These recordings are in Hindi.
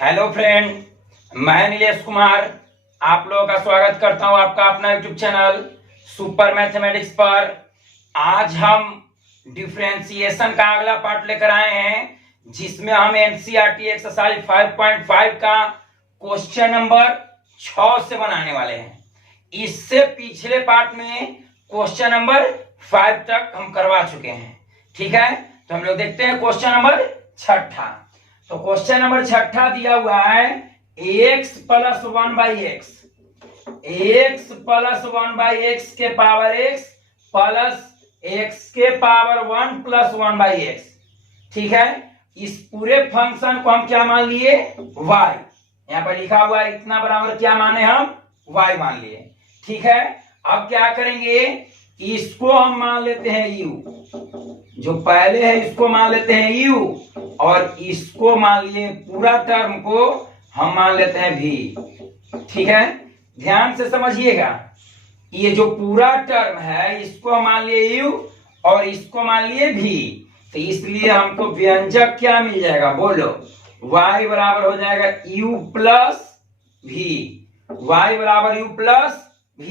हेलो फ्रेंड, मैं नीलेश कुमार आप लोगों का स्वागत करता हूं आपका अपना यूट्यूब चैनल सुपर मैथमेटिक्स पर। आज हम डिफरेंशिएशन का अगला पार्ट लेकर आए हैं, जिसमें हम एनसीईआरटी एक्सरसाइज 5.5 का क्वेश्चन नंबर 6 से बनाने वाले हैं। इससे पिछले पार्ट में क्वेश्चन नंबर 5 तक हम करवा चुके हैं। ठीक है, तो हम लोग देखते हैं क्वेश्चन नंबर 6। तो क्वेश्चन नंबर 6 दिया हुआ है x plus 1/x, x plus 1/x के पावर x प्लस x के पावर 1 प्लस 1/x। ठीक है, इस पूरे फंक्शन को हम क्या मान लिए? y। यहाँ पर लिखा हुआ है इतना बराबर क्या माने हम? y मान लिए। ठीक है, अब क्या करेंगे? इसको हम मान लेते हैं u, जो पहले है इसको मान लेते हैं u, और इसको मान लिए पूरा टर्म को हम मान लेते हैं v। ठीक है, ध्यान से समझिएगा, ये जो पूरा टर्म है इसको हम मान लिए u और इसको मान लिए v। तो इसलिए हमको व्यंजक क्या मिल जाएगा? बोलो, y बराबर हो जाएगा u प्लस v, y बराबर u प्लस v।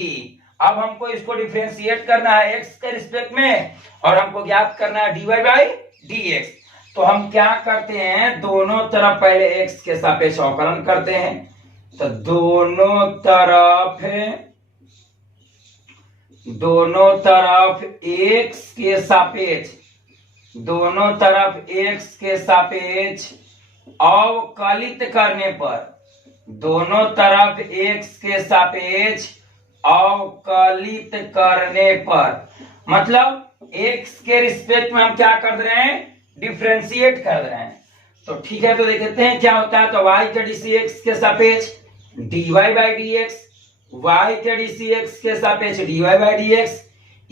अब हमको इसको डिफरेंशिएट करना है x के रिस्पेक्ट में, और हमको ज्ञात करना है dy बाई dx। तो हम क्या करते हैं? दोनों तरफ पहले x के सापेक्ष अवकलन करते हैं। तो दोनों तरफ x के सापेक्ष, दोनों तरफ x के सापेक्ष अवकलित करने पर, दोनों तरफ x के सापेक्ष अवकलित करने पर, मतलब x के रिस्पेक्ट में हम क्या कर रहे हैं? डिफरेंशिएट कर रहे हैं। तो ठीक है, तो देखते हैं क्या होता है। तो y के डीसी x के सापेक्ष dy बाई dx, y के डीसी x के सापेक्ष dy बाई dx,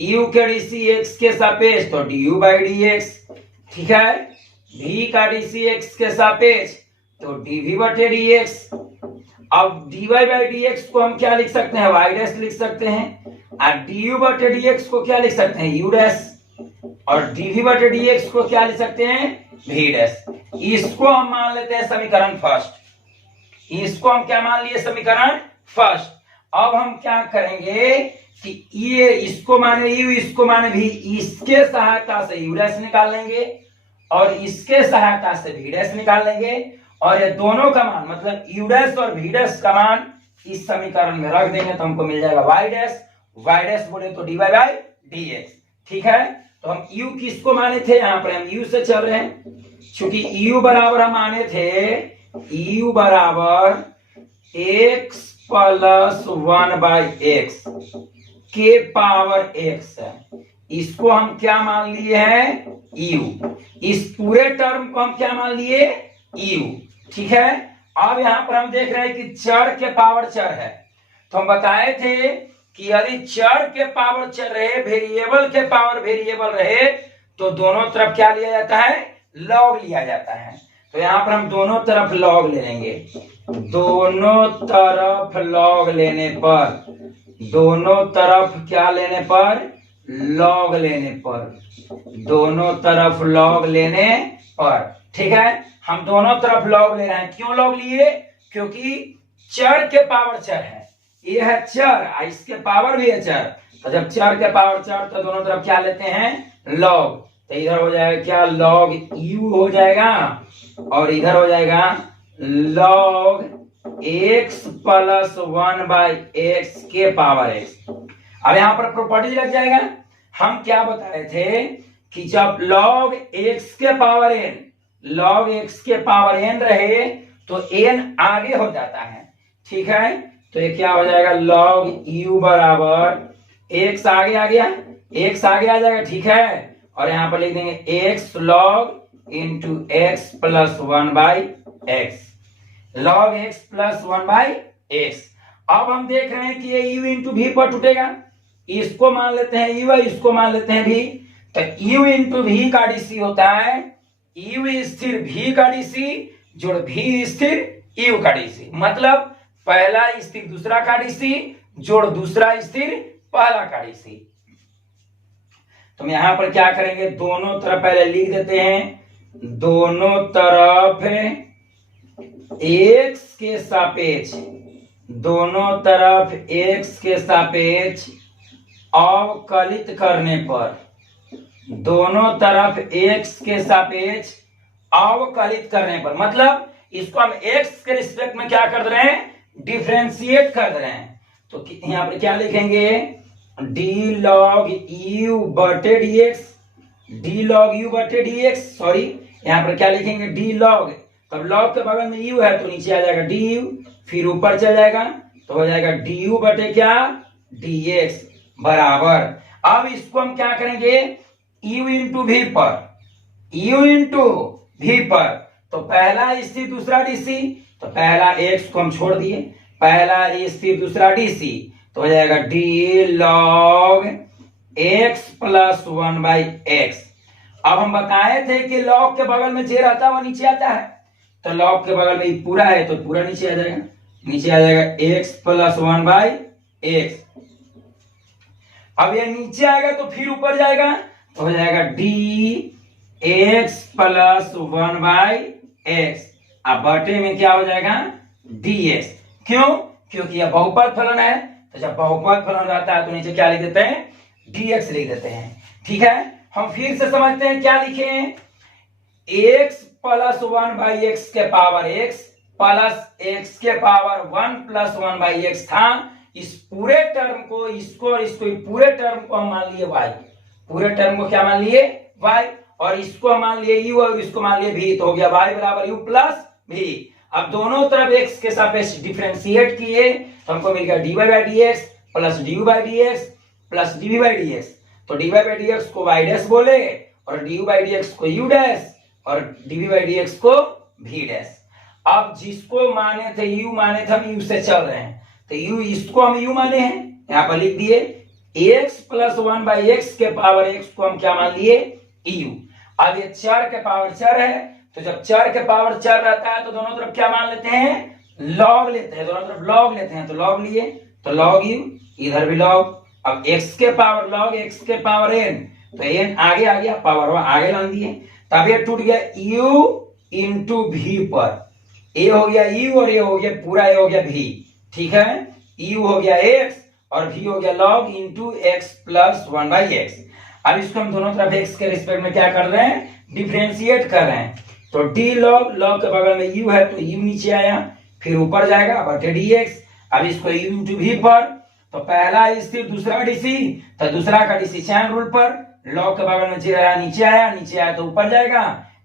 u के डीसी x के सापेक्ष तो du बाई dx। ठीक है, v का डीसी x के सापेक्ष तो dv बटे dx। अब dy बाई dx को हम क्या लिख सकते हैं? y डैश लिख सकते हैं, और du बटे dx को क्या लिख सकते हैं? u डैश, और dv बटे dx को क्या लिख सकते हैं? v dash. इसको हम मान लेते हैं समीकरण फर्स्ट। इसको हम क्या मान लिए? समीकरण फर्स्ट। अब हम क्या करेंगे कि ये इसको माने u, इसको माने v, इसके सहायता से u डैश निकाल लेंगे और इसके सहायता से v डैश निकाल लेंगे, और ये दोनों का मान मतलब u डैश और v डैश का मान इस समीकरण में रख देंगे तो हमको मिल जाएगा y डैश। y डैश बोले तो dy बाई dx। ठीक है, तो हम u किसको माने थे? यहाँ पर हम u से चल रहे हैं, क्योंकि u बराबर हम माने थे u बराबर x प्लस 1/x के पावर x है। इसको हम क्या मान लिए हैं? u। इस पूरे टर्म को हम क्या मान लिए? u। ठीक है, अब यहां पर हम देख रहे हैं कि चर के पावर चर है। तो हम बताए थे कि यदि चर के पावर चर रहे, वेरिएबल के पावर वेरिएबल रहे, तो दोनों तरफ क्या लिया जाता है? लॉग लिया जाता है। तो यहां पर हम दोनों तरफ लॉग ले लेंगे। दोनों तरफ लॉग लेने पर, दोनों तरफ क्या लेने पर? लॉग लेने पर, दोनों तरफ लॉग लेने पर। ठीक है, हम दोनों तरफ लॉग ले रहे हैं। क्यों लॉग लिए? क्योंकि चर के पावर चर है, ये है चर, इसके पावर भी है चर। तो जब चर के पावर चर, तो दोनों तरफ क्या लेते हैं? लॉग। तो इधर हो जाएगा क्या? लॉग u हो जाएगा, और इधर हो जाएगा लॉग x प्लस 1/x के पावर x। अब यहां पर प्रॉपर्टी लग जाएगा। हम क्या बताए थे कि जब log x के पावर n, log x के पावर n रहे तो n आगे हो जाता है। ठीक है, तो ये क्या हो जाएगा? log u बराबर x आगे आ गया, x आगे आ जाएगा। ठीक है, और यहां पर लिख देंगे x log into x plus 1/x, log x plus 1/x। अब हम देख रहे हैं कि ये u इंटू v पर टूटेगा। इसको मान लेते हैं u, इसको मान लेते हैं v। तो u इंटू v का डीसी होता है u स्थिर v का डीसी जोड़ v स्थिर u का डीसी, मतलब पहला स्थिर दूसरा का डीसी जोड़ दूसरा स्थिर पहला का डीसी। तो हम यहां पर क्या करेंगे? दोनों तरफ पहले लिख देते हैं, दोनों तरफ x के सापेक्ष दोनों तरफ x के सापेक्ष अवकलित करने पर, दोनों तरफ x के सापेक्ष अवकलित करने पर, मतलब इसको हम x के रिस्पेक्ट में क्या कर रहे हैं, डिफरेंशिएट कर रहे हैं। तो यहां पर क्या लिखेंगे, d log u बटे dx, d log u बटे dx, सॉरी यहां पर क्या लिखेंगे, d log, तब log के बगल में u है तो नीचे आ जाएगा du, फिर ऊपर चल जाएगा तो हो जाएगा du बटे क्या, dx बराबर। अब इसको हम क्या करेंगे, u इंटू v पर, u इंटू v पर, तो पहला स्थिर दूसरा डीसी, तो पहला x को हम छोड़ दिए, पहला स्थिर दूसरा डीसी, तो हो जाएगा d log x plus 1/x। अब हम बताए थे कि log के बगल में जे रहता है वो नीचे आता है, तो log के बगल में पूरा है तो पूरा नीचे आ जाएगा, नीचे आ जाएगा x प्लस 1/x। अब ये नीचे आएगा तो फिर ऊपर जाएगा तो हो जाएगा dx प्लस 1/x, अब बटे में क्या हो जाएगा, dx। क्यों, क्योंकि यह बहुपद फलन है, तो जब बहुपद फलन रहता है तो नीचे क्या लिख देते हैं, dx लिख देते हैं। ठीक है, हम फिर से समझते हैं, क्या लिखे, x प्लस 1/x के पावर x प्लस x के पावर 1 प्लस 1/x था। इस पूरे टर्म को, इसको और इसको, पूरे टर्म को हम मान लिए y, पूरे टर्म को क्या मान लिए, y, और इसको मान लिए u और इसको मान लिए v, तो हो गया y बराबर u प्लस v। अब दोनों तरफ x के सापेक्ष डिफरेंशिएट किए तो हमको मिल गया dy by dx plus du by dx plus dv by dx। तो dy बाई dx को y डैश बोले और du बाई dx को u डैश और dv बाई dx को v डैश। अब जिसको माने थे u माने थे, हम u से चल रहे हैं तो u, इसको हम u माने हैं, यहाँ पर लिख दिए x प्लस 1/x के पावर x को हम क्या मान लिए, u। अब ये चर के पावर चर है, तो जब चर के पावर चर रहता है तो दोनों तरफ क्या मान लेते हैं, log लेते हैं, दोनों तरफ log लेते हैं, तो log लिए तो log u, इधर भी log। अब x के पावर log x के पावर n, तो n आगे आ गया, पावर आगे ला दिए, तब ये टूट गया u इंटू v पर, a हो गया u और ये हो गया पूरा, ये हो गया v। ठीक है, u हो गया x और v हो गया log into x plus 1/x। अब इसको हम दोनों तरफ x के रिस्पेक्ट में क्या कर रहे हैं, डिफरेंशिएट कर रहे हैं। तो d log, log के बगल में u है तो u नीचे आया, फिर ऊपर जाएगा बटे dx। अब इसको u इंटू v पर, तो पहला स्थिर दूसरा डीसी, तो दूसरा का डीसी चैन रूल पर, log के बगल में जे आया नीचे आया, नीचे आया तो ऊपर जाएगा,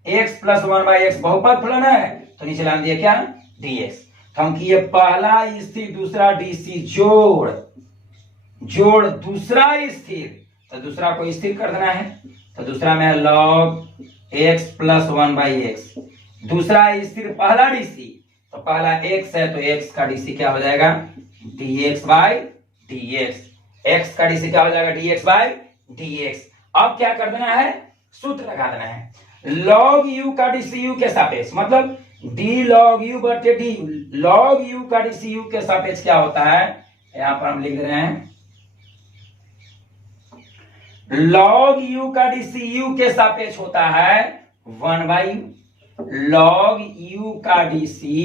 x प्लस 1/x बहुपद फलन है तो नीचे ला दिया क्या, dx। तो हम किए पहला स्थिर दूसरा डीसी जोड़, जोड़ दूसरा स्थिर, तो दूसरा को स्थिर कर देना है, तो दूसरा में है log x प्लस 1/x, दूसरा स्थिर पहला डीसी, तो पहला x है तो x का डीसी क्या हो जाएगा, dx बाई dx, x का डीसी क्या हो जाएगा, dx बाई dx। अब क्या कर देना है, सूत्र लगा देना है, log u का डीसी u के सापेक्ष, मतलब d log u बटे d log u का डीसी u के सापेक्ष क्या होता है, यहां पर हम लिख रहे हैं log u का डीसी u के सापेक्ष होता है 1/u, log u का डीसी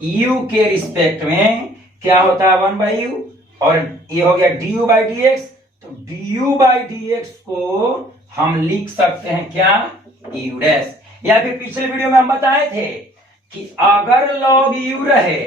u के रिस्पेक्ट में क्या होता है 1/u, और ये हो गया du बाई dx, तो du बाई dx को हम लिख सकते हैं क्या, u डैश। या फिर पिछले वीडियो में हम बताए थे कि अगर log u रहे,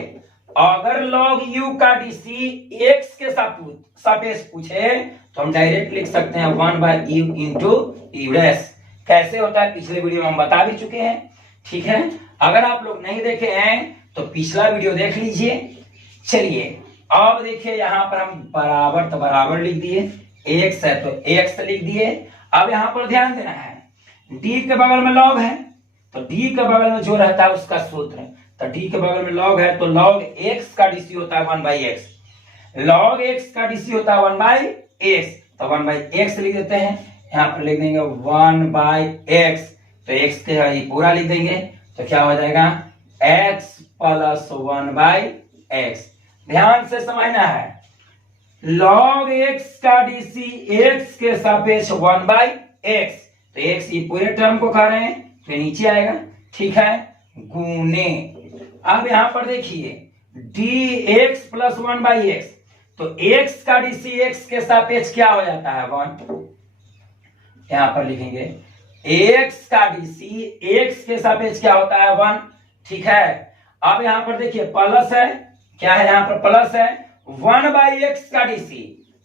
अगर log u का डीसी x के सापेक्ष पूछे तो हम डायरेक्ट लिख सकते हैं 1/u इंटू u डैश। कैसे होता है पिछले वीडियो में हम बता भी चुके हैं। ठीक है, अगर आप लोग नहीं देखे हैं तो पिछला वीडियो देख लीजिए। चलिए अब देखिए, यहाँ पर हम बराबर तो बराबर लिख दिए, x है तो x लिख दिए। अब यहाँ पर ध्यान देना है, d के बगल में log है तो d के बगल में जो रहता है उसका सूत्र है, तो d के बगल में log है तो log x का डीसी होता है 1/x, log x का डीसी होता है 1/x, तो 1/x लिख देते हैं, यहाँ पर लिख देंगे 1/x, तो x के ये पूरा लिख देंगे तो क्या हो जाएगा x प्लस 1/x। ध्यान से समझना है, log x का डीसी x के सापेक्ष 1/x, तो x ये पूरे टर्म को खा रहे हैं तो नीचे आएगा। ठीक है, गुने अब यहां पर देखिए dx प्लस 1/x, तो x का dc x के सापेक्ष क्या हो जाता है 1। यहां पर लिखेंगे x का dc x के सापेक्ष क्या होता है 1। ठीक है, अब यहां पर देखिए प्लस है, क्या है यहाँ पर प्लस है 1/x का dc,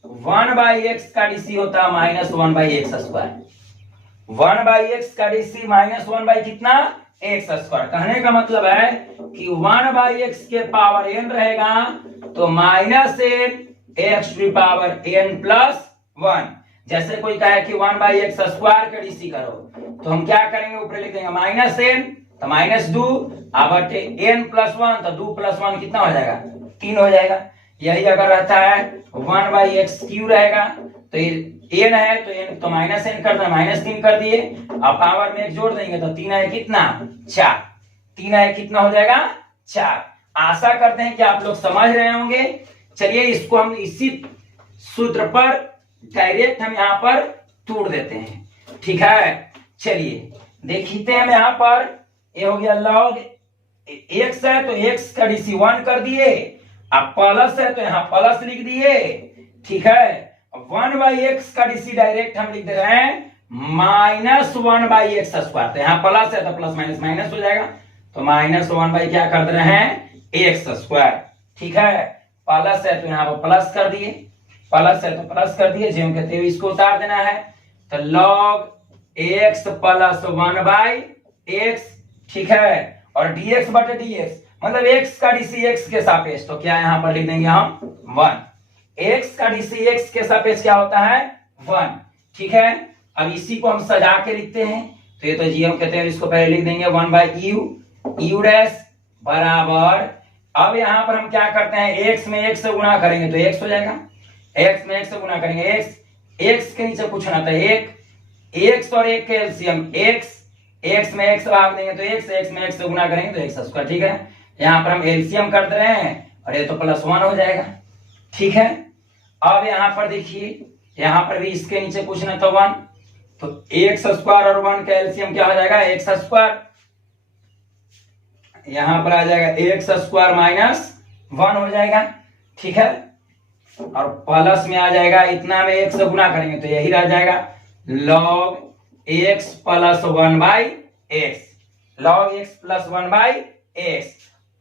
1/x का dc होता है -1/x², 1/x का dc -1 कितना x²। कहने का मतलब है कि 1/x के पावर n रहेगा तो -n(x⁴n+1)। जैसे कोई कहे कि 1/x² का dc करो तो हम क्या करेंगे, ऊपर लिख देंगे -n तो -2 n+1 तो 2 + 1 कितना हो जाएगा 3 हो जाएगा। यही अगर रहता है 1/x³ रहेगा तो n है तो n तो -n कर देना, -3 कर दिए, अब पावर में 1 जोड़ देंगे तो 3 है कितना 4, 3 है कितना हो जाएगा 4। आशा करते हैं कि आप लोग समझ रहे होंगे। चलिए इसको हम इसी सूत्र पर डायरेक्ट हम यहाँ पर तोड़ देते हैं। ठीक है, चलिए देखते हैं हम यहाँ पर, ये हो गया log x है तो x का dc 1 कर दिए, अब प्लस है तो यहाँ प्लस लिख दिए। ठीक है, 1/x का dc डायरेक्ट हम लिख दे रहे हैं -1/x², तो यहाँ प्लस है तो प्लस माइनस माइनस हो जाएगा, तो -1 क्या कर दे रहे हैं x²। ठीक है, प्लस है तो यहाँ पर प्लस कर दिए, प्लस है तो प्लस कर दिए, जो कहते हैं इसको उतार देना है, तो log x + 1/x। ठीक है, और dx बटे dx मतलब x का dc x के सापेक्ष, तो क्या यहाँ पर लिख देंगे हम 1। x का dc x के सापेक्ष क्या होता है 1। ठीक है, अब इसी को हम सजा के लिखते हैं, तो ये तो जी हम कहते हैं, इसको पहले लिख देंगे 1/u बराबर, अब यहाँ पर हम क्या करते हैं x में x से गुणा करेंगे तो x हो जाएगा, x में x से गुणा करेंगे x के नीचे कुछ ना था 1, x और 1 के एलसीएम x में x भाग देंगे तो x में x से गुणा करेंगे तो x²। ठीक है, यहाँ पर हम एलसीएम कर दे रहे हैं और ये तो +1 हो जाएगा। ठीक है, अब यहाँ पर देखिए, यहाँ पर भी इसके नीचे कुछ ना था 1, तो x² और 1 का एलसीएम क्या हो जाएगा x², यहाँ पर आ जाएगा x² - 1 हो जाएगा। ठीक है, और प्लस में आ जाएगा, इतना में 1 से गुणा करेंगे तो यही रह जाएगा log x + 1/x, log x + 1/x।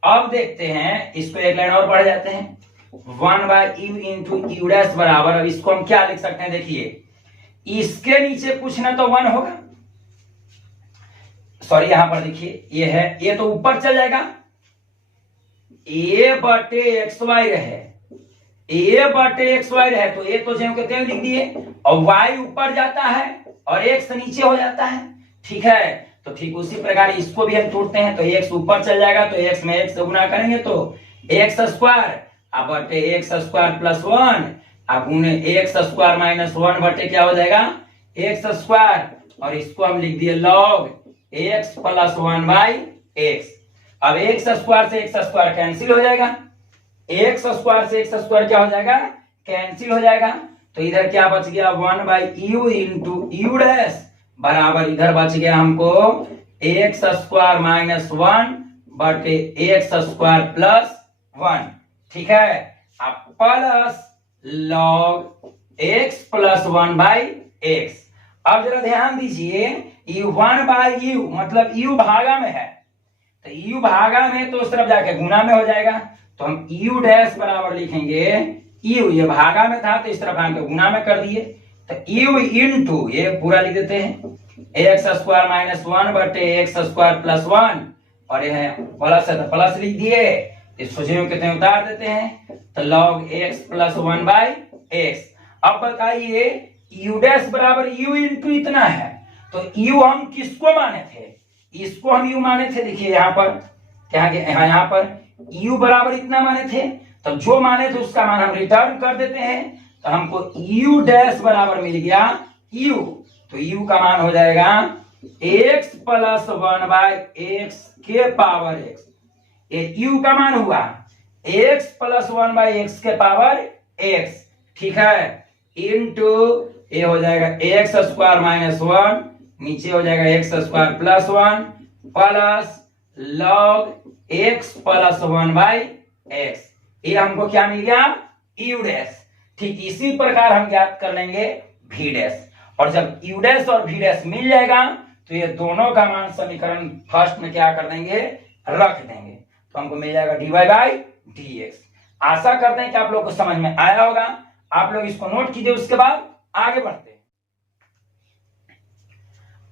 अब देखते हैं इसको एक लाइन और बढ़ जाते हैं, 1/u × u' बराबर, अब इसको हम क्या लिख सकते हैं, देखिए इसके नीचे कुछ ना तो 1 होगा, सॉरी यहाँ पर देखिए ये है, ये तो ऊपर चल जाएगा, a बटे xy है, a बटे xy है तो a तो जो कहते हैं लिख दिए, और y ऊपर जाता है और x नीचे हो जाता है। ठीक है, तो ठीक उसी प्रकार इसको भी हम तोड़ते हैं, तो x ऊपर चल जाएगा तो x में x से गुणा करेंगे तो x² बटे x² + 1 गुणे x² - 1 बटे क्या हो जाएगा x², और इसको हम लिख दिए log x + 1/x। अब x² से x² कैंसिल हो जाएगा, x² से x² क्या हो जाएगा कैंसिल हो जाएगा, तो इधर क्या बच गया 1/u × u' बराबर, इधर बच गया हमको x² - 1 बटे x² + 1। ठीक है, अब प्लस log x + 1/x। अब जरा ध्यान दीजिए, u 1/u मतलब u भागा में है, तो u भागा में तो उस तरफ जाके गुना में हो जाएगा, तो हम u' बराबर लिखेंगे, u ये भागा में था तो इस तरफ आके गुना में कर दिए, तो u × ये पूरा लिख देते हैं x² - 1 बटे x² + 1, और ये है प्लस है तो प्लस लिख दिए, इसको जो कहते हैं उतार देते हैं, तो log x + 1/x। अब बताइए u' बराबर u × इतना है, तो u हम किसको माने थे, इसको हम u माने थे, देखिए यहाँ पर क्या यहाँ पर u बराबर इतना माने थे, तो जो माने थे उसका मान हम रिटर्न कर देते हैं, तो हमको u' बराबर मिल गया u, तो u का मान हो जाएगा x + 1/x के पावर x, ये u का मान हुआ x + 1/x के पावर x। ठीक है, इनटू ये हो जाएगा x² - 1, नीचे हो जाएगा x² + 1 plus log x plus 1/x। ये हमको क्या मिल गया? You dash. ठीक इसी प्रकार हम ज्ञात कर लेंगे भी डैश, और जब यू डैश और भी डैश मिल जाएगा तो ये दोनों का मान समीकरण फर्स्ट में क्या कर देंगे? रख देंगे, तो हमको मिल जाएगा dy/dx। आशा करते हैं कि आप लोग को समझ में आया होगा। आप लोग इसको नोट कीजिए, उसके बाद आगे बढ़ते हैं।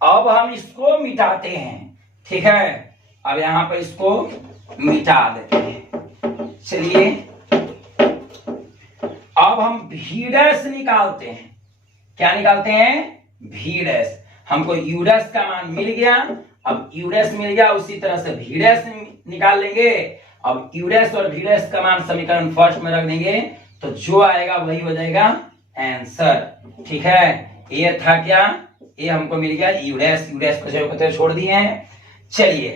अब हम इसको मिटाते हैं, ठीक है। अब यहां पर इसको मिटा देते हैं। चलिए अब हम भी डैश निकालते हैं। क्या निकालते हैं? भी डैश। हमको यू डैश का मान मिल गया, अब यू डैश मिल गया, उसी तरह से भी डैश निकाल लेंगे। अब यू डैश और भी डैश का मान समीकरण फर्स्ट में रख देंगे, तो जो आएगा वही हो जाएगा आंसर, ठीक है। ये था क्या? ये हमको मिल गया यू डैश। यू डैश को छोड़ दिए हैं। चलिए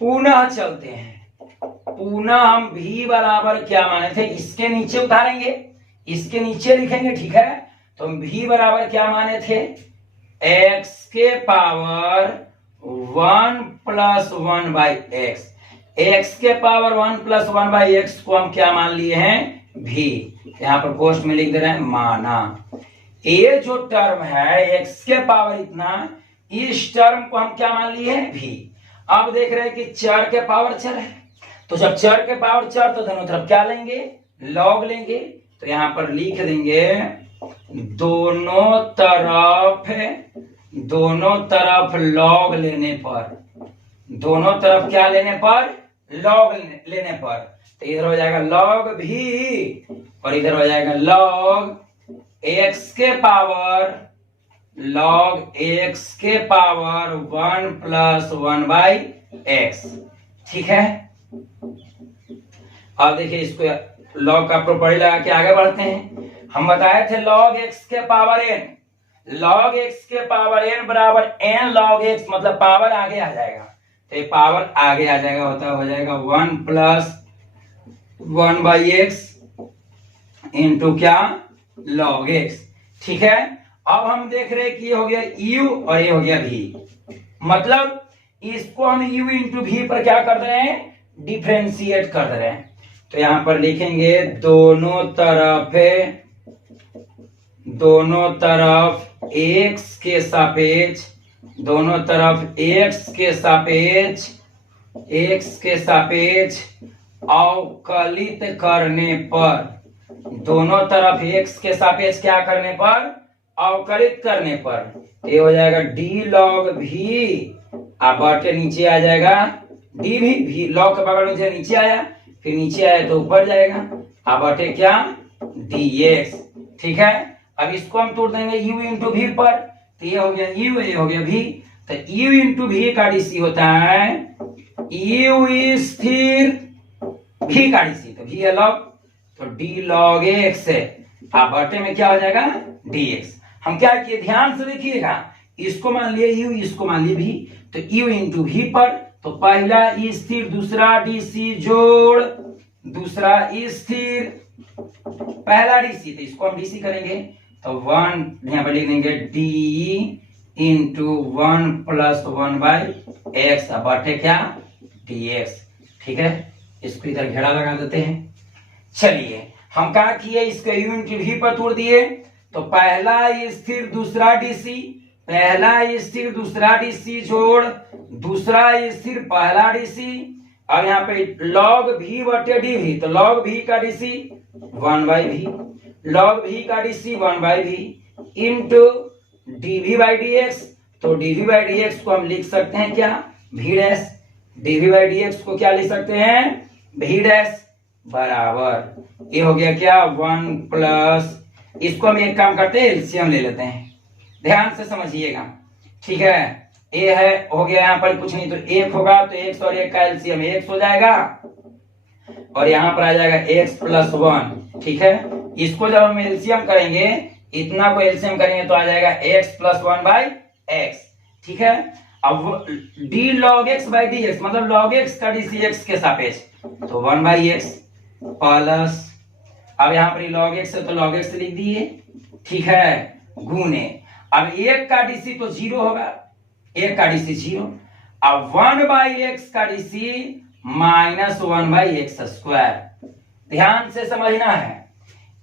पुनः चलते हैं। पुनः हम भी बराबर क्या माने थे? इसके नीचे उतारेंगे, इसके नीचे लिखेंगे, ठीक है। तो हम भी बराबर क्या माने थे? x के पावर 1 + 1/x। x के पावर 1 + 1/x को हम क्या मान लिए हैं? भी। यहां पर पोस्ट में लिख दे रहे हैं माना। ये जो टर्म है x के पावर इतना, इस टर्म को हम क्या मान लिए हैं? भी। अब देख रहे हैं कि चर के पावर चर है, तो जब चर के पावर चर तो दोनों तरफ क्या लेंगे? लॉग लेंगे। तो यहां पर लिख देंगे दोनों तरफ लॉग लेने पर, दोनों तरफ क्या लेने पर? लॉग लेने पर। तो इधर हो जाएगा लॉग भी और इधर हो जाएगा लॉग x के पावर 1 + 1/x, ठीक है। अब देखिए इसको लॉग का प्रॉपर्टी लगा के आगे बढ़ते हैं। हम बताए थे log x के पावर n, log x के पावर n बराबर n log x, मतलब पावर आगे आ जाएगा, तो ये पावर आगे आ जाएगा, हो जाएगा 1 + 1/x इंटू क्या? log x, ठीक है। अब हम देख रहे हैं कि ये हो गया u और ये हो गया v, मतलब इसको हम u इंटू v पर क्या कर रहे हैं? डिफरेंशिएट कर रहे हैं। तो यहां पर लिखेंगे दोनों तरफ x के सापेक्ष, दोनों तरफ x के सापेक्ष अवकलित करने पर, दोनों तरफ x के सापेक्ष क्या करने पर? अवकलित करने पर। ये हो जाएगा d log v, आप बटे नीचे आ जाएगा d भी log के बगल में नीचे आया, फिर नीचे आया तो ऊपर जाएगा, आप बटे क्या? dx, ठीक है। अब इसको हम तोड़ देंगे u इंटू v पर, तो ये हो गया u, ये हो गया v। तो u इंटू v का dc होता है u स्थिर, v का dc, तो v है log, तो d log x है, आप बटे में क्या हो जाएगा? dx। हम क्या किए? ध्यान से देखिएगा, इसको मान लिए u, इसको मान लिए v, तो u इंटू v पर, तो पहला स्थिर, दूसरा dc जोड़ दूसरा स्थिर, पहला dc, तो इसको हम dc करेंगे, तो 1 यहाँ पर लिख देंगे d इंटू 1 + 1/x बटे क्या? dx, ठीक है। इसको इधर घेरा लगा देते हैं। चलिए हम क्या किए? इसको u इंटू v पर तोड़ दिए, तो पहला स्थिर दूसरा dc, पहला स्थिर दूसरा dc जोड़ दूसरा स्थिर पहला dc। अब यहाँ पे log v बटे dv, तो log v का dc 1/v, log v का dc 1/v इंटू dv/dx, तो dv/dx को हम लिख सकते हैं क्या? v dash. dv/dx को क्या लिख सकते हैं? v डैश बराबर, ये हो गया क्या? 1 प्लस, इसको हम एक काम करते हैं, एलसीएम ले लेते हैं, ध्यान से समझिएगा, ठीक है। ए है, हो गया यहाँ पर कुछ नहीं, तो 1 होगा, तो x और 1 का एलसीएम x हो जाएगा, और यहाँ पर आ जाएगा x + 1, ठीक है। इसको जब हम एलसीएम करेंगे, इतना को एलसीएम करेंगे तो आ जाएगा x + 1/x, ठीक है। अब d log x/dx, मतलब log x का dc x के सापेक्ष, तो 1/x प्लस, अब यहाँ पर log x है तो log x लिख दिए, ठीक है, गुने, अब 1 का dc तो 0 होगा, 1 का dc 0, अब 1/x का डीसी -1/x²। ध्यान से समझना है,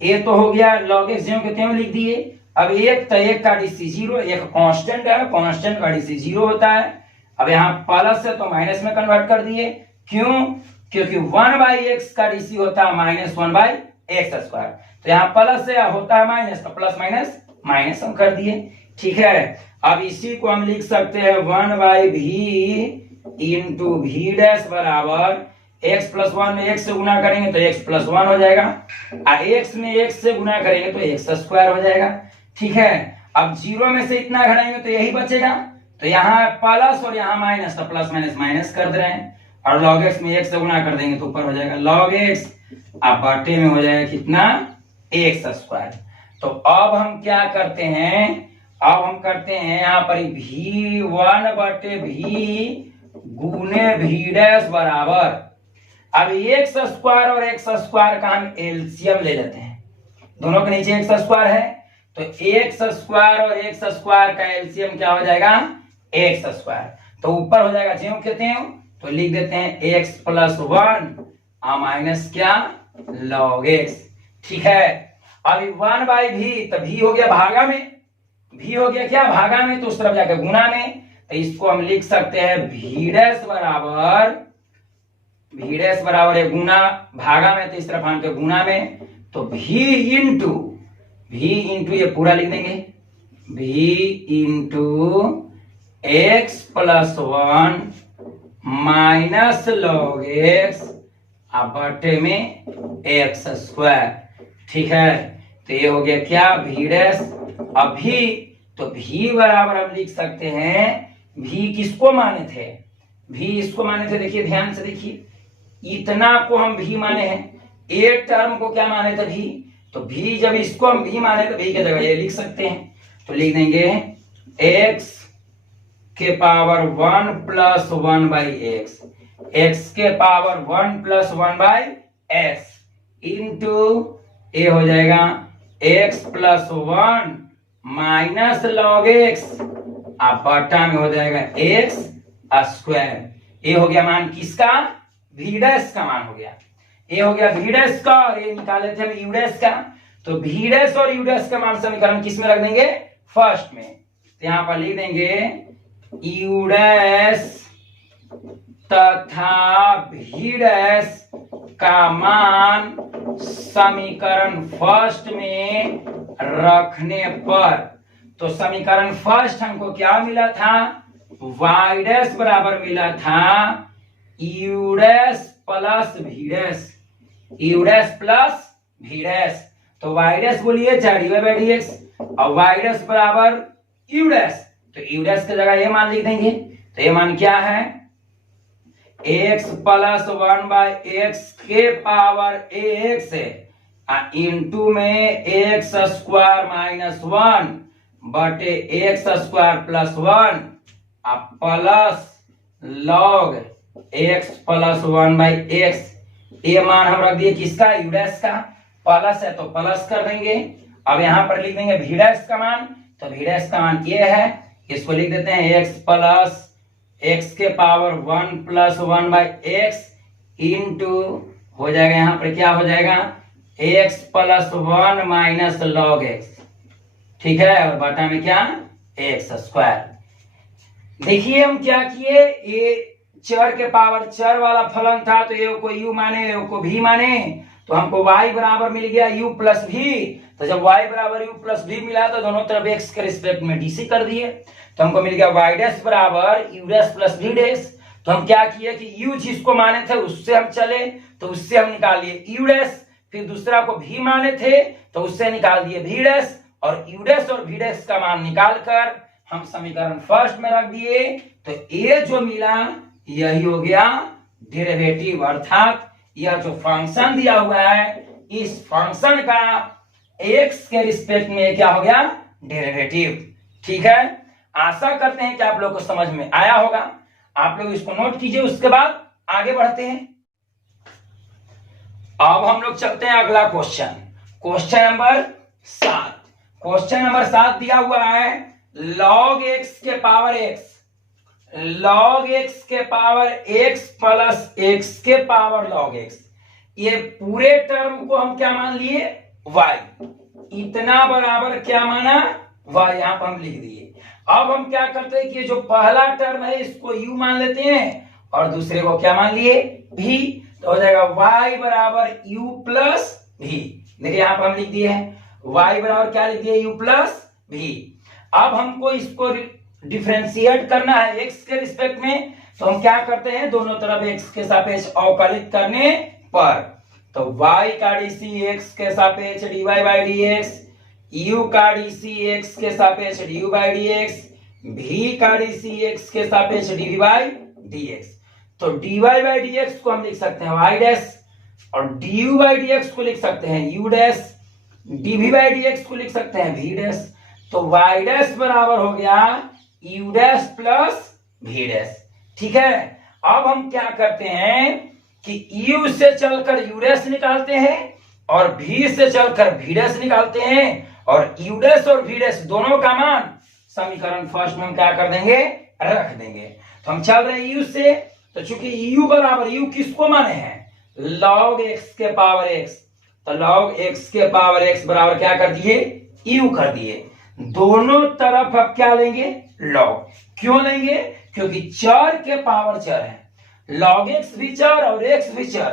ये तो हो गया log x ज्यों के त्यों लिख दिए। अब एक तो एक का डीसी 0, एक कांस्टेंट है, कांस्टेंट का डीसी 0 होता है। अब यहाँ प्लस है तो माइनस में कन्वर्ट कर दिए, क्यों? क्योंकि 1/x का डीसी होता है -1/x²। तो यहाँ प्लस है, होता है माइनस, तो प्लस माइनस माइनस हम कर दिए। ठीक है, अब इसी को हम लिख सकते हैं 1/v इंटू v डैश बराबर x प्लस 1 में x से गुना करेंगे तो x प्लस 1 हो जाएगा, और x में x से गुना करेंगे तो x² हो जाएगा। ठीक है, अब 0 में से इतना घटाएंगे तो यही बचेगा, तो यहाँ प्लस और यहाँ माइनस, तो प्लस माइनस माइनस कर दे रहे हैं, और log x में x से गुना कर देंगे तो ऊपर हो जाएगा log x, अब बटे में हो जाएगा कितना? x²। तो अब हम क्या करते हैं, अब हम करते हैं यहाँ पर v1/v गुने v डैश बराबर, अब x² और x² का हम एलसीएम ले लेते हैं, दोनों के नीचे x² है, तो x² और x² का एलसीएम क्या हो जाएगा? x²। तो ऊपर हो जाएगा ज्यों के त्यों, तो लिख देते हैं x प्लस 1 माइनस क्या? log x। ठीक है, अभी 1/v, तो v हो गया भागा में, v हो गया क्या? भागा में, तो उस तरफ जाकर गुना में, तो इसको हम लिख सकते हैं v डैश बराबर है गुना, भागा में तो इस तरफ आके गुना में, तो v इंटू ये पूरा लिख देंगे, v into x plus 1 minus log x बटे में x²। ठीक है, तो ये हो गया क्या? v dash. अब v, तो v बराबर हम लिख सकते हैं, v किसको माने थे? v इसको माने थे, देखिए ध्यान से देखिए, इतना को हम v माने हैं, एक टर्म को क्या माने थे? v। तो v जब इसको हम v माने तो v की जगह ये लिख सकते हैं, तो लिख देंगे x के पावर 1 प्लस 1/x, x के पावर 1 प्लस 1/x इंटू ये हो जाएगा x plus 1 minus log x, अब बटा में हो जाएगा x²। ये हो गया मान किसका? v डैश का मान हो गया, ये हो गया v डैश का, और ये निकाले थे हम u डैश का, तो v डैश और u डैश का मान समीकरण किस में रख देंगे? फर्स्ट में। तो यहाँ पर लिख देंगे u डैश तथा v डैश का मान समीकरण फर्स्ट में रखने पर, तो समीकरण फर्स्ट हमको क्या मिला था? y डैश बराबर मिला था u dash plus v dash, u dash plus v dash, तो y डैश बोलिए चाहे dy/dx, और y डैश बराबर u डैश, तो u डैश की जगह ये मान लिख देंगे, तो ये मान क्या है? x प्लस 1/x के पावर ax है, इंटू में x² माइनस 1 बटे x² plus 1 plus log x plus 1/x। ये मान हम रख दिए किसका? u डैश का, प्लस है तो प्लस कर देंगे। अब यहाँ पर लिख देंगे v डैश का मान, तो v डैश का मान ये है, इसको लिख देते हैं x प्लस x के पावर 1 प्लस 1/x इंटू हो जाएगा, यहाँ पर क्या हो जाएगा? x plus 1 minus log x। ठीक है, और बटा में क्या? x²। देखिए हम क्या किए, ये चर के पावर चर वाला फलन था, तो ये को u माने, ये को v माने, तो हमको y बराबर मिल गया u प्लस v। तो जब y बराबर u प्लस v मिला तो दोनों तरफ x के रिस्पेक्ट में डीसी कर दिए, तो हमको मिल गया y डैश बराबर u dash plus v dash. तो हम क्या किए कि u जिसको माने थे उससे हम चले, तो उससे हम निकाल लिए u डैश, फिर दूसरा को v माने थे तो उससे निकाल दिए v डैश, और u डैश और v डैश का मान निकाल कर हम समीकरण फर्स्ट में रख दिए, तो ये जो मिला यही हो गया डेरिवेटिव, अर्थात यह जो फंक्शन दिया हुआ है इस फंक्शन का x के रिस्पेक्ट में क्या हो गया? डेरिवेटिव। ठीक है, आशा करते हैं कि आप लोग को समझ में आया होगा। आप लोग इसको नोट कीजिए, उसके बाद आगे बढ़ते हैं। अब हम लोग चलते हैं अगला question, question number 7। Question number 7 दिया हुआ है log x के पावर x, log x के पावर x प्लस x के पावर log x, ये पूरे टर्म को हम क्या मान लिए, y, इतना बराबर क्या माना, y, यहां पर हम लिख दिए। अब हम क्या करते हैं कि जो पहला टर्म है इसको u मान लेते हैं और दूसरे को क्या मान लिए, v, तो हो जाएगा y बराबर u प्लस v। देखिए यहां पर हम लिख दिए हैं y बराबर क्या लिख दिए, u प्लस v। अब हमको इसको डिफरेंशिएट करना है x के रिस्पेक्ट में, तो हम क्या करते हैं, दोनों तरफ x के सापेक्ष अवकलित करने पर, तो y का dc x के सापेक्ष dy बाई dx, u का dc x के सापेक्ष du बाई dx, v का dc x के सापेक्ष dv बाई dx। तो dy बाई dx को हम लिख सकते हैं y डैश, और du बाई dx को लिख सकते हैं u dash, dv by dx को लिख सकते हैं v डैश। तो y डैश बराबर हो गया u dash plus v dash. ठीक है, अब हम क्या करते हैं कि u से चलकर u डैश निकालते हैं और v से चलकर v डैश निकालते हैं, और u डैश और v डैश दोनों का मान समीकरण फर्स्ट में हम क्या कर देंगे, रख देंगे। तो हम चल रहे हैं u से, तो चूंकि u बराबर, u किसको माने हैं, log x के पावर x, तो log x के पावर x बराबर क्या कर दिए, u कर दिए। दोनों तरफ अब क्या लेंगे, log। क्यों लेंगे, क्योंकि चर के पावर चर है, log x भी चर और x भी चर,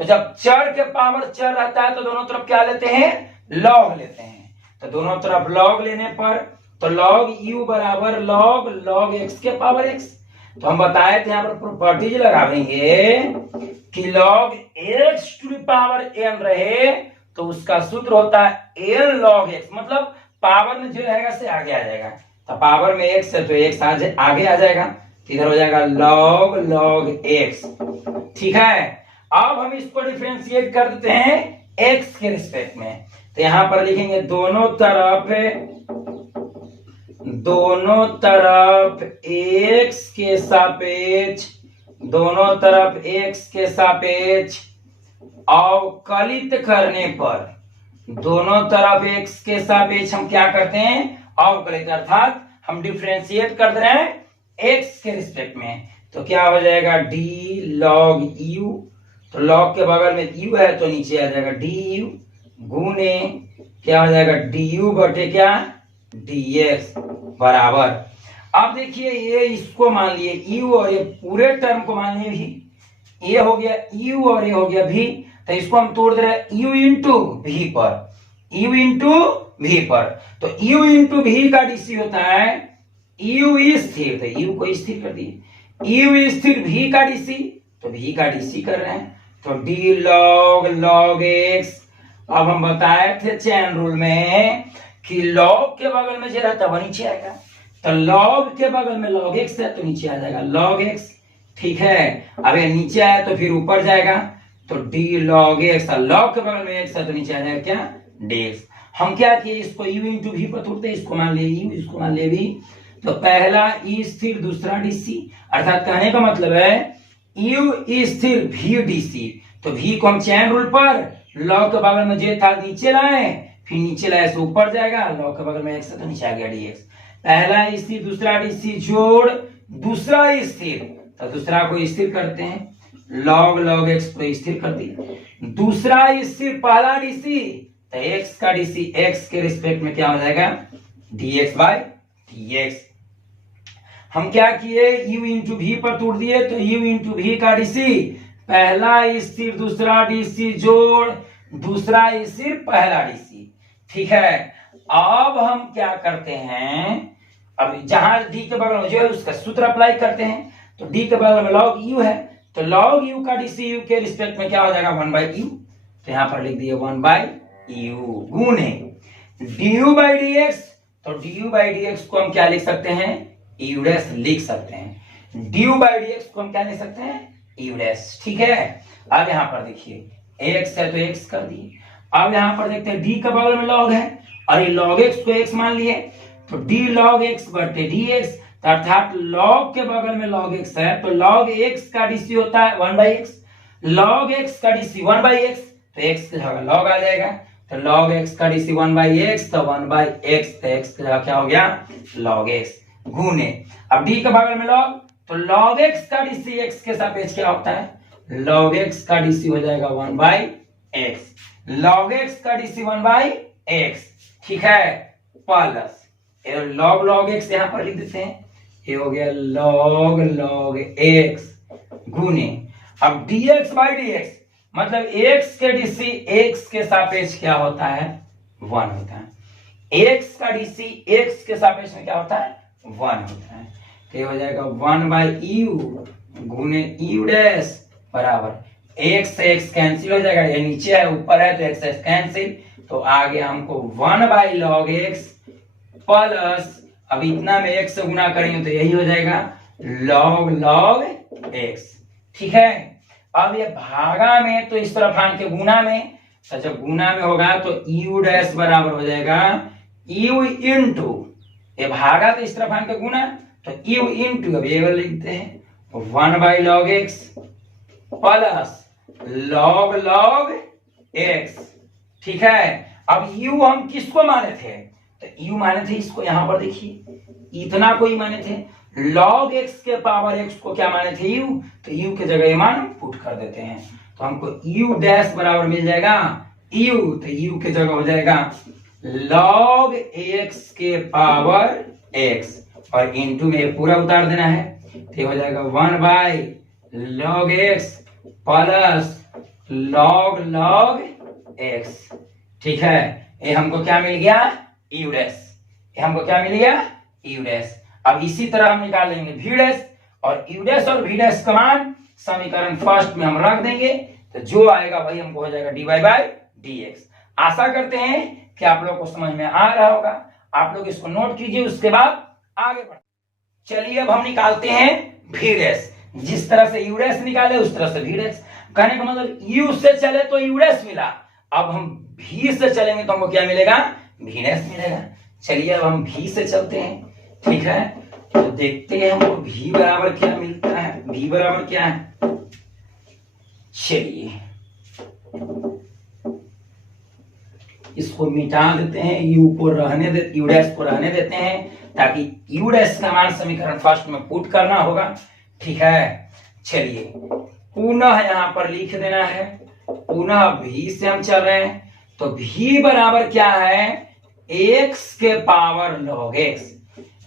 तो जब चर के पावर चर रहता है तो दोनों तरफ क्या लेते हैं, log लेते हैं। तो दोनों तरफ log लेने पर तो log u बराबर log x के पावर x। तो हम बताए थे, यहां पर प्रॉपर्टीज लगाएंगे कि log x to the power n रहे तो उसका सूत्र होता है n log x, मतलब पावर में जो रहेगा से आगे आ जाएगा, तो पावर में x है तो x आगे आ जाएगा, तो इधर हो जाएगा log x। ठीक है, अब हम इसको डिफरेंशिएट कर देते हैं x के रिस्पेक्ट में, तो यहां पर लिखेंगे दोनों तरफ x के सापेक्ष, दोनों तरफ x के सापेक्ष अवकलित करने पर, दोनों तरफ x के सापेक्ष हम क्या करते हैं, अवकलित, अर्थात हम डिफरेंशिएट कर रहे हैं x के रिस्पेक्ट में, तो क्या हो जाएगा d log u, तो log के बगल में u है तो नीचे आ जाएगा du, गुने क्या हो जाएगा du बटे क्या dx बराबर। अब देखिए ये इसको मान लिए u और ये पूरे टर्म को मान लिए भी, ये हो गया u और ये हो गया v, तो इसको हम तोड़ दे रहे हैं u इंटू v पर, u इंटू v पर, तो u इंटू v का dc होता है u स्थिर, तो u को स्थिर कर दिए, u स्थिर v का dc, तो v का dc कर रहे हैं, तो d log x। अब हम बताए थे चैन रूल में कि log के बगल में जो रहता है वह नीचे आएगा, तो log के बगल में log x है तो नीचे आ जाएगा log x। ठीक है, अब ये नीचे आया तो फिर ऊपर जाएगा, तो d log x, log के बगल में x है तो नीचे आ जाएगा क्या dx। हम क्या किए, इसको u इंटू v पर तोड़ते, इसको मान लिए u, इसको मान लिए v, तो पहला e स्थिर दूसरा dc, अर्थात कहने का मतलब है u स्थिर v dc, तो v को हम चैन रूल पर log के बगल में जो था नीचे लाए, फिर नीचे लाए से ऊपर जाएगा, log के बगल में x है तो नीचे आ गया dx। पहला स्थिर दूसरा dc जोड़ दूसरा स्थिर, तो दूसरा को स्थिर करते हैं, log x को स्थिर कर दिया, दूसरा स्थिर पहला dc, तो x का dc x के रिस्पेक्ट में क्या हो जाएगा dx बाई dx। हम क्या किए, u इंटू v पर तोड़ दिए, तो u इंटू v का dc, पहला स्थिर दूसरा dc जोड़ दूसरा स्थिर पहला dc। ठीक है, अब हम क्या करते हैं, अब जहां d के बगल में जो है उसका सूत्र अप्लाई करते हैं, तो d के बगल में log u है, तो log u का dc u के रिस्पेक्ट में क्या हो जाएगा 1/u, तो यहां पर लिख दिए 1/u गुने du by dx, तो du by dx को हम क्या लिख सकते हैं, u डैश लिख सकते हैं, du by dx को हम क्या लिख सकते हैं, u डैश। ठीक है, अब यहां पर देखिए x है तो x कर दिए, अब यहां पर देखते हैं d के बगल में log है और ये log x को x मान लिए, तो d log x बटे dx, अर्थात log के बगल में log x है तो log x का dc होता है 1/x, log x का dc 1/x, तो x की जगह log आ जाएगा, तो log x का dc 1/x, तो 1/x, तो x की जगह क्या हो गया log x गुने, अब d के बगल में log, तो log x का dc x के सापेक्ष क्या होता है, log x का dc हो जाएगा 1/x, log x का dc 1/x, ठीक है, प्लस log x यहां पर लिख देते हैं, ये हो गया log x गुने, अब dx/dx मतलब x के dc x के सापेक्ष क्या होता है, 1 होता है, x का dc x के सापेक्ष में क्या होता है, 1 होता है, तो ये हो जाएगा 1/u गुने u डैश बराबर x से x कैंसिल हो जाएगा, ये नीचे है ऊपर है तो x से कैंसिल, तो आगे हमको 1/log x प्लस, अब इतना में x से गुना करेंगे तो यही हो जाएगा log x, ठीक है। अब ये भागा में तो इस तरफ आन के गुना में, तो जब गुना में होगा तो u डैश बराबर हो जाएगा u इंटू, ये भागा तो इस तरफ आन के गुना, तो u इंटू, अब ये वाला लिखते हैं 1/log x plus log x, ठीक है। अब u हम किसको माने थे, तो u माने थे इसको, यहां पर देखिए इतना को ही माने थे, log x के पावर x को क्या माने थे u, तो u के जगह ये मान पुट कर देते हैं, तो हमको u डैश बराबर मिल जाएगा u, तो u के जगह हो जाएगा log x के पावर x, और इनटू में पूरा उतार देना है, तो हो जाएगा 1/log x plus log x, ठीक है। ये हमको क्या मिल गया, u डैश, ये हमको क्या मिल गया, u डैश। अब इसी तरह हम निकाल लेंगे v डैश, और u डैश और v डैश का मान समीकरण फर्स्ट में हम रख देंगे, तो जो आएगा वही हमको हो जाएगा dy/dx। आशा करते हैं कि आप लोग को समझ में आ रहा होगा, आप लोग इसको नोट कीजिए, उसके बाद आगे बढ़। चलिए अब हम निकालते हैं v डैश, जिस तरह से u डैश निकाले उस तरह से v डैश, कहने का मतलब u से चले तो u डैश मिला, अब हम v से चलेंगे तो हमको क्या मिलेगा, v डैश मिलेगा। चलिए अब हम v से चलते हैं, ठीक है, तो देखते हैं हमको v बराबर क्या मिलता है, v बराबर क्या है, चलिए इसको मिटा देते हैं, u को रहने दे, u डैश को रहने देते हैं, ताकि u डैश का मान समीकरण फर्स्ट में पुट करना होगा, ठीक है। चलिए पुनः यहाँ पर लिख देना है, पुनः v से हम चल रहे हैं, तो v बराबर क्या है, x के पावर log x,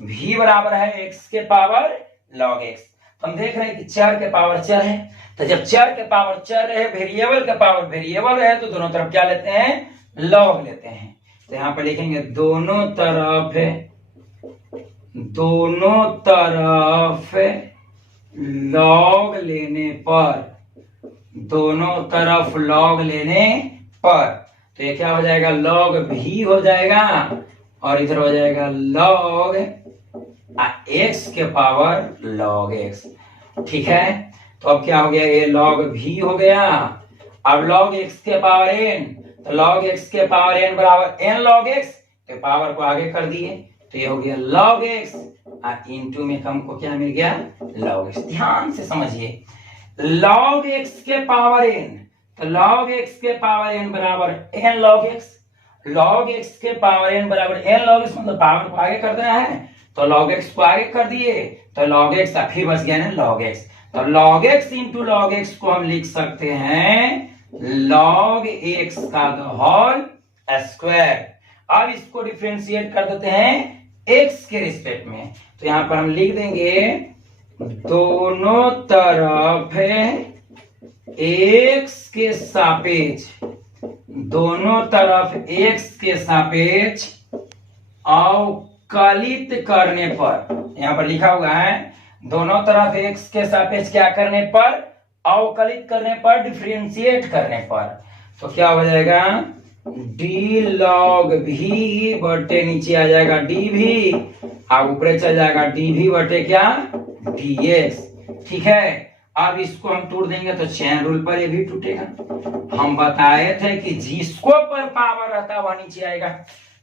v बराबर है x के पावर log x। तो हम देख रहे हैं कि चर के पावर चर है, तो जब चर के पावर चर रहे, वेरिएबल के पावर वेरिएबल रहे, तो दोनों तरफ क्या लेते हैं, log लेते हैं। तो यहाँ पर लिखेंगे दोनों तरफ log लेने पर, दोनों तरफ log लेने पर, तो ये क्या हो जाएगा, log v हो जाएगा, और इधर हो जाएगा log x के पावर log x, ठीक है। तो अब क्या हो गया, ये log v हो गया, अब log x के पावर n, तो log x के पावर n बराबर n log x, तो पावर को आगे कर दिए, तो ये हो गया log x, इनटू में हमको क्या मिल गया, log x। ध्यान से समझिए, log x के पावर n, तो log x के पावर n बराबर n log x, log x के पावर n बराबर n log x, मतलब पावर को आगे कर देना है, तो log x को आगे कर दिए, तो log x फिर बच गया ना log x, तो log x into log x को हम लिख सकते हैं log x का होल स्क्वायर। अब इसको डिफरेंशिएट कर देते हैं x के रिस्पेक्ट में, तो यहां पर हम लिख देंगे दोनों तरफ x के सापेक्ष, दोनों तरफ x के सापेक्ष अवकलित करने पर, यहां पर लिखा हुआ है दोनों तरफ x के सापेक्ष क्या करने पर, अवकलित करने पर, डिफरेंशिएट करने पर, तो क्या हो जाएगा d log v बटे नीचे आ जाएगा dv, और ऊपर चल जाएगा dv बटे क्या, dx, ठीक है। अब इसको हम तोड़ देंगे तो चेन रूल पर ये भी टूटेगा। हम बताए थे कि जिसको पर पावर रहता है वह नीचे आएगा,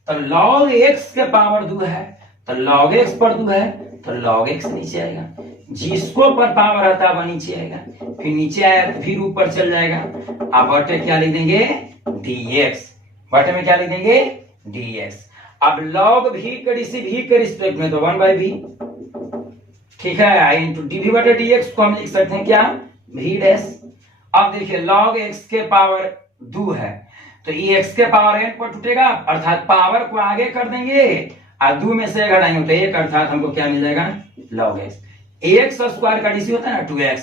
तो log x के पावर 2 है, तो log x पर 2 है, तो log x नीचे आएगा, जिसको पर पावर रहता है वह नीचे आएगा, फिर नीचे आया तो फिर ऊपर चल जाएगा, अब बटे क्या लिख देंगे, dx, बटे में क्या लिख देंगे, dx। अब log v के रिस्पेक्ट में तो 1/v, ठीक है, इंटू dv बटे dx को हम लिख सकते हैं क्या, v डैश। अब देखिए log x के पावर 2 है तो ये x के पावर n पर टूटेगा, अर्थात पावर को आगे कर देंगे और 2 में से एक घटाएंगे तो 1, अर्थात हमको क्या मिल जाएगा log x। ax स्क्वायर का डीसी होता है ना 2x,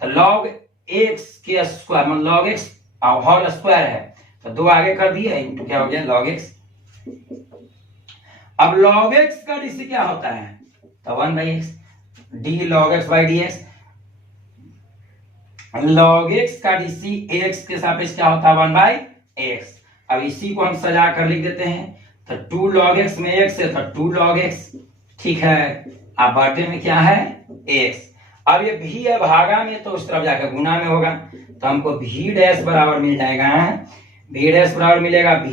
तो log x के स्क्वायर मतलब log x होल स्क्वायर है तो 2 आगे कर दिए इंटू क्या हो गया log x। अब log x का डीसी क्या होता है, तो 1/x d log x by dx। log x का डीसी x के सापेक्ष क्या होता है 1/x। अब इसी को हम सजा कर लिख देते हैं, तो 2 log x में x है तो 2 log x, ठीक है। अब बटे में क्या है x। अब ये v है भागा में तो उस तरफ जाकर गुना में होगा, तो हमको v डैश बराबर मिल जाएगा, v डैश बराबर मिलेगा v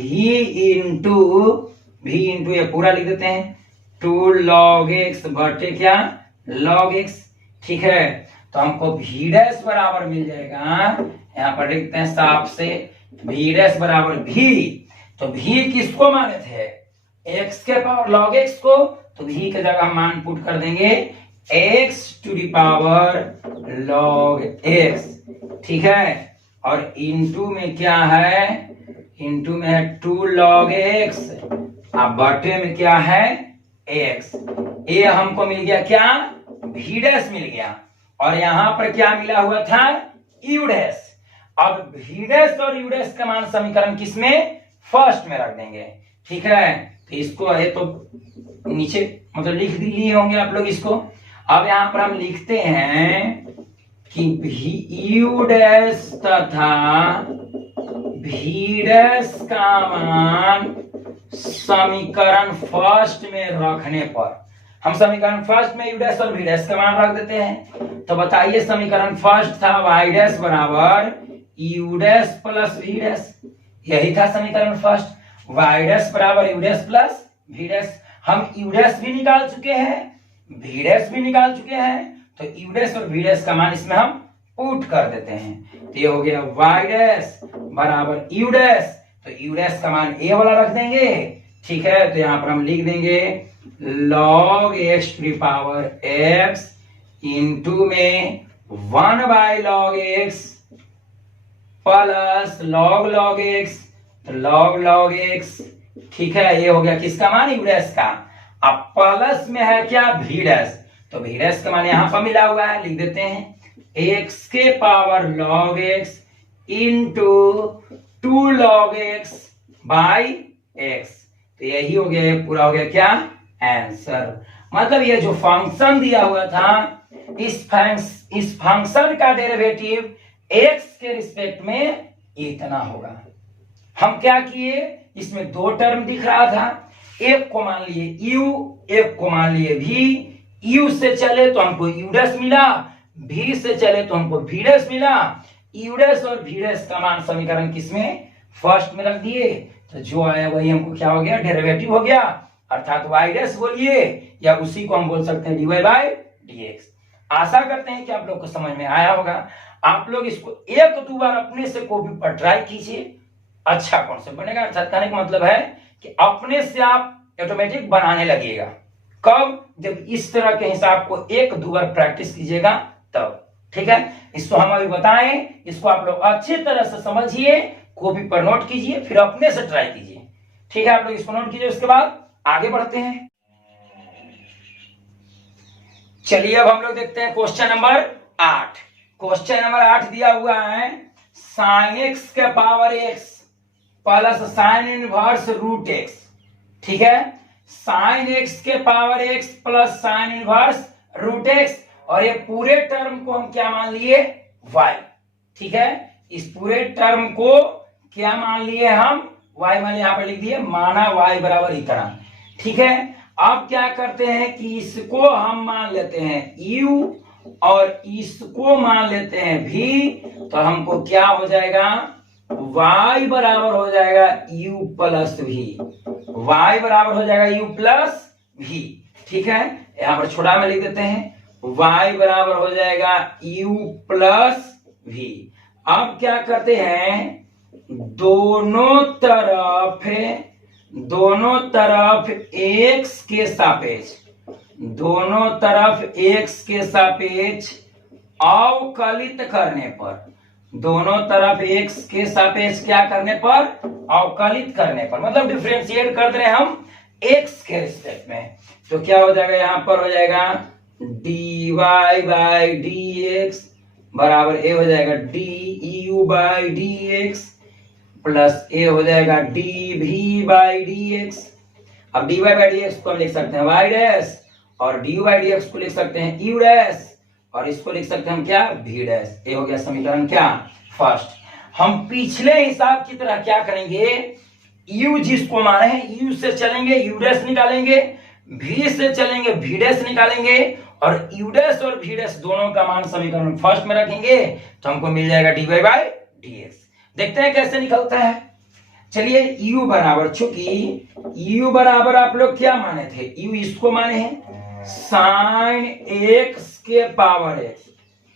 इंटू ये पूरा लिख देते हैं 2 log x बटे क्या log x, ठीक है। तो हमको v डैश बराबर मिल जाएगा, यहाँ पर लिखते हैं साफ से v डैश बराबर v। तो v किसको माने थे, x के पावर log x को, तो v की जगह हम मान पुट कर देंगे x to the power log x, ठीक है। और इंटू में क्या है, इंटू में है 2 log x, अब बटे में क्या है x। ये हमको मिल गया क्या v डैश मिल गया, और यहां पर क्या मिला हुआ था u डैश। अब v डैश और u डैश का मान समीकरण किसमें, फर्स्ट में रख देंगे, ठीक है। तो इसको है तो नीचे मतलब लिख लिए होंगे आप लोग इसको। अब यहां पर हम लिखते हैं कि u डैश तथा v डैश का मान समीकरण फर्स्ट में रखने पर, हम समीकरण फर्स्ट में u डैश और v डैश का मान रख देते हैं। तो बताइए समीकरण फर्स्ट था y डैश बराबर u dash plus v dash, यही था समीकरण फर्स्ट। y डैश बराबर u dash plus v dash, हम u डैश भी निकाल चुके हैं v डैश भी निकाल चुके हैं, तो u डैश और v डैश का मान इसमें हम पुट कर देते हैं। तो ये हो गया y डैश बराबर u डैश, तो u डैश का मान a वाला रख देंगे, ठीक है। तो यहाँ पर हम लिख देंगे log x to the power x into में 1/log x plus log x, तो log x, ठीक है। ये हो गया किसका मान u डैश का। अब प्लस में है क्या v डैश, तो v डैश का मान यहाँ पर मिला हुआ है, लिख देते हैं x के power log x into 2 log x by x। तो यही हो गया, पूरा हो गया क्या आंसर। मतलब ये जो फंक्शन दिया हुआ था इस फंक्शन का डेरिवेटिव x के रिस्पेक्ट में इतना होगा। हम क्या किए, इसमें 2 टर्म दिख रहा था, एक को मान लिए u, एक को मान लिए v। u से चले तो हमको u डैश मिला, v से चले तो हमको v डैश मिला। u डैश और v डैश का मान समीकरण किसमें, फर्स्ट में रख दिए, तो जो आया वही हमको क्या हो गया डेरिवेटिव हो गया, अर्थात y डैश बोलिए या उसी को हम बोल सकते हैं dy बाई dx। आशा करते हैं कि आप लोग को समझ में आया होगा। आप लोग इसको 1-2 बार अपने से कॉपी पर ट्राई कीजिए, अच्छा कॉन्सेप्ट बनेगा। अर्थात कहने का मतलब है कि अपने से आप ऑटोमेटिक बनाने लगिएगा। कब, जब इस तरह के हिसाब को 1-2 बार प्रैक्टिस कीजिएगा तब, ठीक है। इसको हम अभी बताएं, इसको आप लोग अच्छी तरह से समझिए, कॉपी पर नोट कीजिए, फिर अपने से ट्राई कीजिए, ठीक है। आप लोग इसको नोट कीजिए, उसके बाद आगे बढ़ते हैं। चलिए अब हम लोग देखते हैं क्वेश्चन नंबर 8। क्वेश्चन नंबर 8 दिया हुआ है sin x के power x plus sine inverse root x, ठीक है। साइन x के power x plus sine inverse root x, और ये पूरे टर्म को हम क्या मान लिए y, ठीक है। इस पूरे टर्म को क्या मान लिए हम y, मान यहाँ पर लिख दिए माना y बराबर इतना, ठीक है। अब क्या करते हैं कि इसको हम मान लेते हैं u और इसको मान लेते हैं v, तो हमको क्या हो जाएगा y बराबर हो जाएगा u प्लस v, y बराबर हो जाएगा u प्लस v, ठीक है। यहां पर छोटा में लिख देते हैं y बराबर हो जाएगा u प्लस v। अब क्या करते हैं, दोनों तरफ x के सापेक्ष, दोनों तरफ x के सापेक्ष अवकलित करने पर, दोनों तरफ x के सापेक्ष क्या करने पर, अवकलित करने पर, मतलब डिफरेंशिएट कर रहे हैं हम x के रिस्पेक्ट में, तो क्या हो जाएगा, यहां पर हो जाएगा dy बाई dx बराबर ए हो जाएगा du बाई dx प्लस ए हो जाएगा dv बाई dx। अब dy बाई dx को हम लिख सकते हैं y डैश और du बाई dx को लिख सकते हैं u डैश और इसको लिख सकते हैं हम क्या, v डैश। ये हो गया समीकरण क्या, फर्स्ट। हम पिछले हिसाब की तरह क्या करेंगे, u जिसको माने हैं u से चलेंगे, u डैश निकालेंगे, v से चलेंगे, v डैश निकालेंगे और u डैश और v डैश दोनों का मान समीकरण फर्स्ट में रखेंगे तो हमको मिल जाएगा dy बाई dx। देखते हैं कैसे निकलता है। चलिए u बराबर, चूंकि u बराबर आप लोग क्या माने थे, u इसको माने हैं साइन x के पावर x,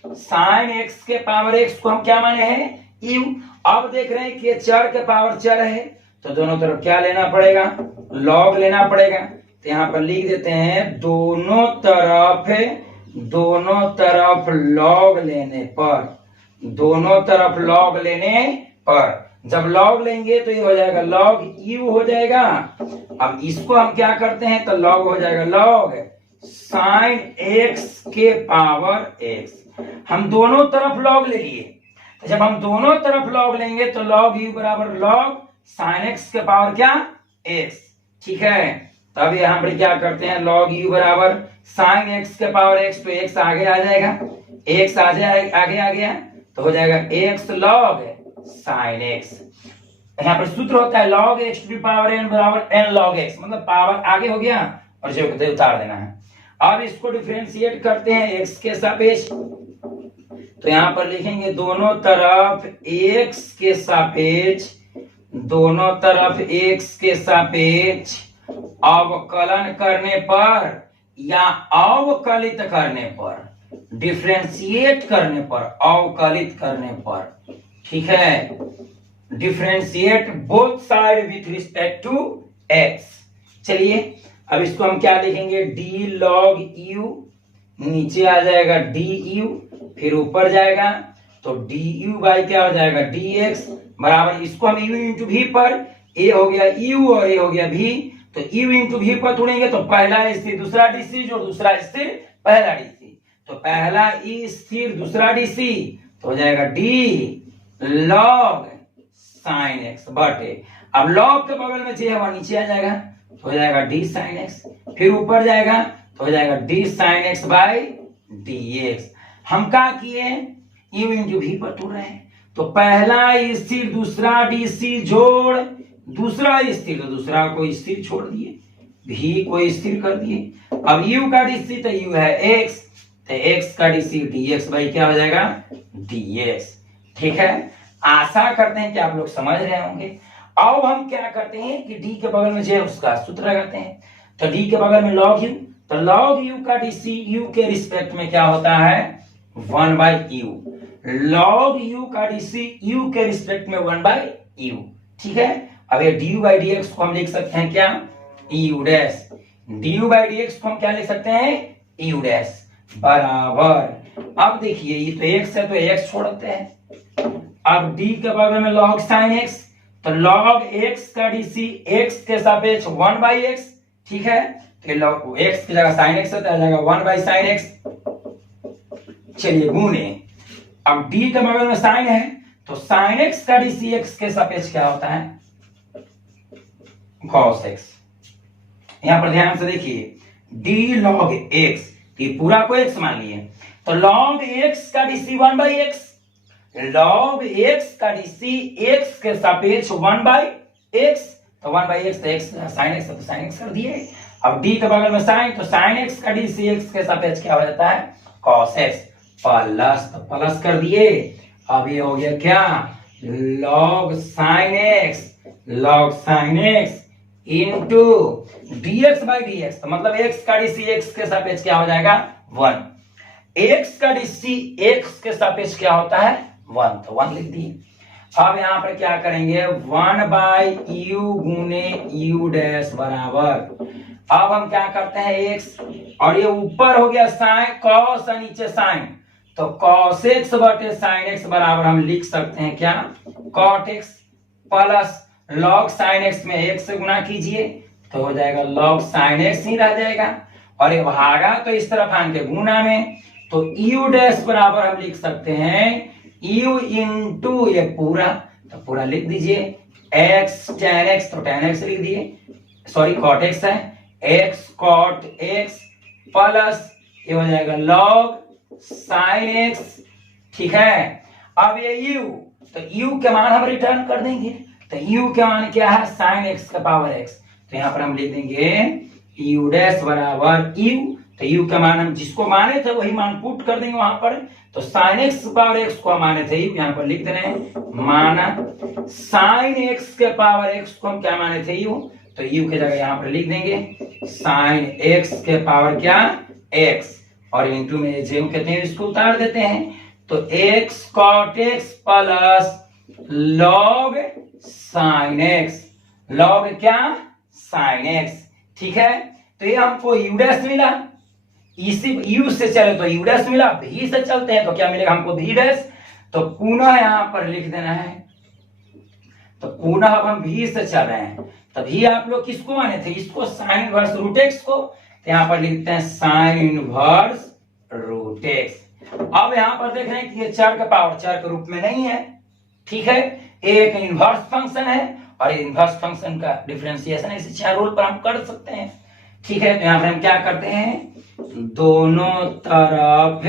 साइन x के पावर x को हम क्या माने हैं u। अब देख रहे हैं कि चर के पावर चर है तो दोनों तरफ क्या लेना पड़ेगा, लॉग लेना पड़ेगा। तो यहां पर लिख देते हैं दोनों तरफ लॉग लेने पर, दोनों तरफ लॉग लेने पर, जब लॉग लेंगे तो ये हो जाएगा लॉग u हो जाएगा। अब इसको हम क्या करते हैं तो लॉग हो जाएगा लॉग साइन x के पावर x। हम दोनों तरफ लॉग ले लिए, तो जब हम दोनों तरफ लॉग लेंगे तो लॉग u बराबर लॉग साइन x के पावर क्या, x। ठीक है, तब यहां पर क्या करते हैं, लॉग u बराबर साइन x के पावर x, तो x आगे आ जाएगा, x आगे आ गया तो हो जाएगा x लॉग साइन x। यहाँ पर सूत्र होता है log x to the power n बराबर n log x, मतलब पावर आगे हो गया और जो कहते हैं उतार देना है। अब इसको डिफरेंशिएट करते हैं x के सापेक्ष, तो यहाँ पर लिखेंगे दोनों तरफ x के सापेक्ष, दोनों तरफ x के सापेक्ष अवकलन करने पर या अवकलित करने पर, डिफरेंशिएट करने पर, अवकलित करने पर, ठीक है, differentiate both side with respect to x। चलिए अब इसको हम क्या लिखेंगे, d log u, नीचे आ जाएगा du, फिर ऊपर जाएगा तो du बाई क्या हो जाएगा dx बराबर, इसको हम u इंटू v पर, a हो गया u और a हो गया v, तो u इंटू v पर तोड़ेंगे तो पहला स्थिर दूसरा dc जो दूसरा स्थिर पहला dc, तो पहला e स्थिर दूसरा dc तो हो जाएगा d log साइन x बटे, अब log के बगल में चाहिए वह नीचे आ जाएगा तो हो जाएगा d साइन x, फिर ऊपर जाएगा तो हो जाएगा d sine x by dx। हम क्या किए, u इंटू v पर तोड़ रहे हैं, तो पहला स्थिर दूसरा dc जोड़ दूसरा स्थिर, तो दूसरा को स्थिर छोड़ दिए, v को स्थिर कर दिए। अब u का dc तो u है x, तो x का dc dx बाई क्या हो जाएगा dx। ठीक है, आशा करते हैं कि आप लोग समझ रहे होंगे। अब हम क्या करते हैं कि d के बगल में जो है उसका सूत्र लगाते हैं, तो d के बगल में log u, तो log u का dc u के रिस्पेक्ट में क्या होता है 1 बाई u, log u का dc u के रिस्पेक्ट में 1 बाई u। ठीक है, अब ये du बाई dx को हम लिख सकते हैं क्या u dash, du by dx को हम क्या लिख सकते हैं u डैश बराबर, अब देखिए ये तो x है तो x छोड़ते हैं, अब d के बगल में log sin x, तो log x का dc x के सापेक्ष 1 बाई x। ठीक है, तो log x की जगह sin x होता है, जाएगा 1 बाई sin x। चलिए गुणे, अब d के बगल में sin है तो sin x का dc x के सापेक्ष क्या होता है cos x। यहां पर ध्यान से देखिए d log x, ये पूरा को x मान लिए, तो log x का dc 1 by x, log x का dc x के सापेक्ष 1 बाई x, तो 1 बाई x तो x sin x तो sin x कर दिए। अब d के बगल में sin, तो sin x का dc x के सापेक्ष क्या हो जाता है cos x, प्लस तो प्लस कर दिए। अब ये हो गया क्या log sin x into dx by dx, तो मतलब x का dc x के सापेक्ष क्या हो जाएगा 1, x का dc x के सापेक्ष क्या होता है 1, तो 1 लिख दिए। अब यहाँ पर क्या करेंगे 1/u गुने u डैश बराबर, अब हम क्या करते हैं x, और ये ऊपर हो गया साइन cos और नीचे साइन, तो cos x बटे sin x बराबर हम लिख सकते हैं क्या cot x plus log sin x में x से गुना कीजिए तो हो जाएगा log sin x ही रह जाएगा, और ये भागा तो इस तरफ आन के गुना में, तो u डैश बराबर हम लिख सकते हैं u इंटू ये पूरा, तो पूरा लिख दीजिए x tan x, तो tan x लिख दिए, सॉरी cot x है, x cot x प्लस ये हो जाएगा log sin x, ठीक है। अब ये u, तो u के मान हम रिटर्न कर देंगे, तो u के मान क्या है sin x का पावर x, तो यहाँ पर हम लिख देंगे u डैश बराबर u, तो u का मान हम जिसको माने थे वही मान पुट कर देंगे वहां पर, तो sin x पावर x को हम माने थे u, यहाँ पर लिख दे रहे हैं माना sin x के पावर x को हम क्या माने थे u, तो u की जगह यहाँ पर लिख देंगे sin x के पावर क्या x, और इंटू में जो कहते हैं इसको उतार देते हैं, तो x cot x plus log sin x, log क्या sin x, ठीक है। तो ये हमको u डैश मिला, इसी u से चले तो u डैश मिला, v से चलते हैं तो क्या मिलेगा हमको v डैश, तो पुनः यहाँ पर लिख देना है, तो पुनः अब हम v से चल रहे हैं, तभी आप लोग किसको माने थे इसको साइन इनवर्स रूट एक्स को, तो यहाँ पर लिखते हैं साइन इनवर्स रूट एक्स। अब यहाँ पर देख रहे हैं कि ये चर का पावर चर के रूप में नहीं है, ठीक है, एक इनवर्स फंक्शन है और इनवर्स फंक्शन का डिफरेंशिएशन इसी चार रूल पर हम कर सकते हैं, ठीक है। तो यहाँ पर हम क्या करते हैं दोनों तरफ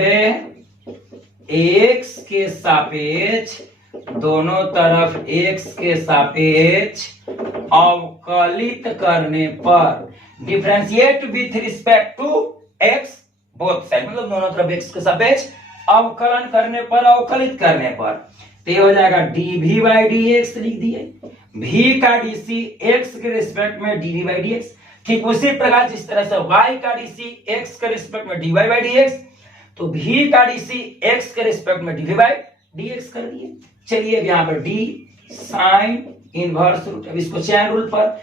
x के सापेक्ष, दोनों तरफ x के सापेक्ष अवकलित करने पर, differentiate with respect to x both side, मतलब दोनों तरफ x के सापेक्ष अवकलन करने पर, अवकलित करने पर, तो ये हो जाएगा dv बाई dx लिख दिए, v का dc x के रिस्पेक्ट में dv बाई dx, ठीक उसी प्रकार जिस तरह से y का dc x के रिस्पेक्ट में dy बाई dx, तो v का dc x के रिस्पेक्ट में dv बाई dx कर दिए। चलिए अब यहाँ पर d साइन इनवर्स रूट, अब इसको चैन रूल पर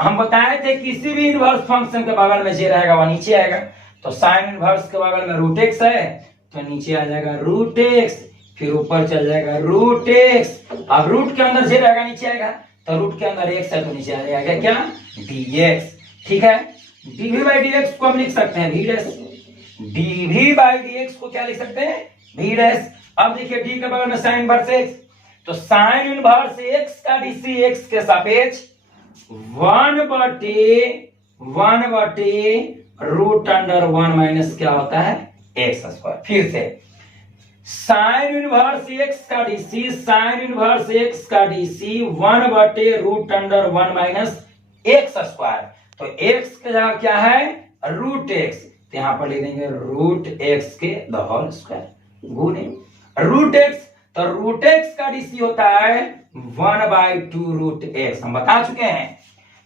हम बताए थे किसी भी इनवर्स फंक्शन के बगल में जे रहेगा वह नीचे आएगा, तो साइन इनवर्स के बगल में रूट एक्स है तो नीचे आ जाएगा रूट एक्स, फिर ऊपर चल जाएगा रूट एक्स, अब रूट के अंदर जे रहेगा नीचे आएगा, तो रूट के अंदर एक्स है तो नीचे आ जाएगा क्या dx, ठीक है। dv बाई dx को हम लिख सकते हैं v dash, dv by dx को क्या लिख सकते हैं v डैश। अब देखिए d के बगल में साइन इनवर्स x, तो साइन इनवर्स x का dc x के सापेक्ष 1/1 रूट अंडर 1 माइनस क्या होता है x स्क्वायर। फिर से साइन इनवर्स x का dc, साइन इनवर्स x का dc 1/, root under 1 minus x square, तो x का जगह क्या है रूट x, तो यहां पर लिख देंगे रूट x के द होल स्क्वायर गुने रूट x, तो रूट x का dc होता है 1/2 रूट x, हम बता चुके हैं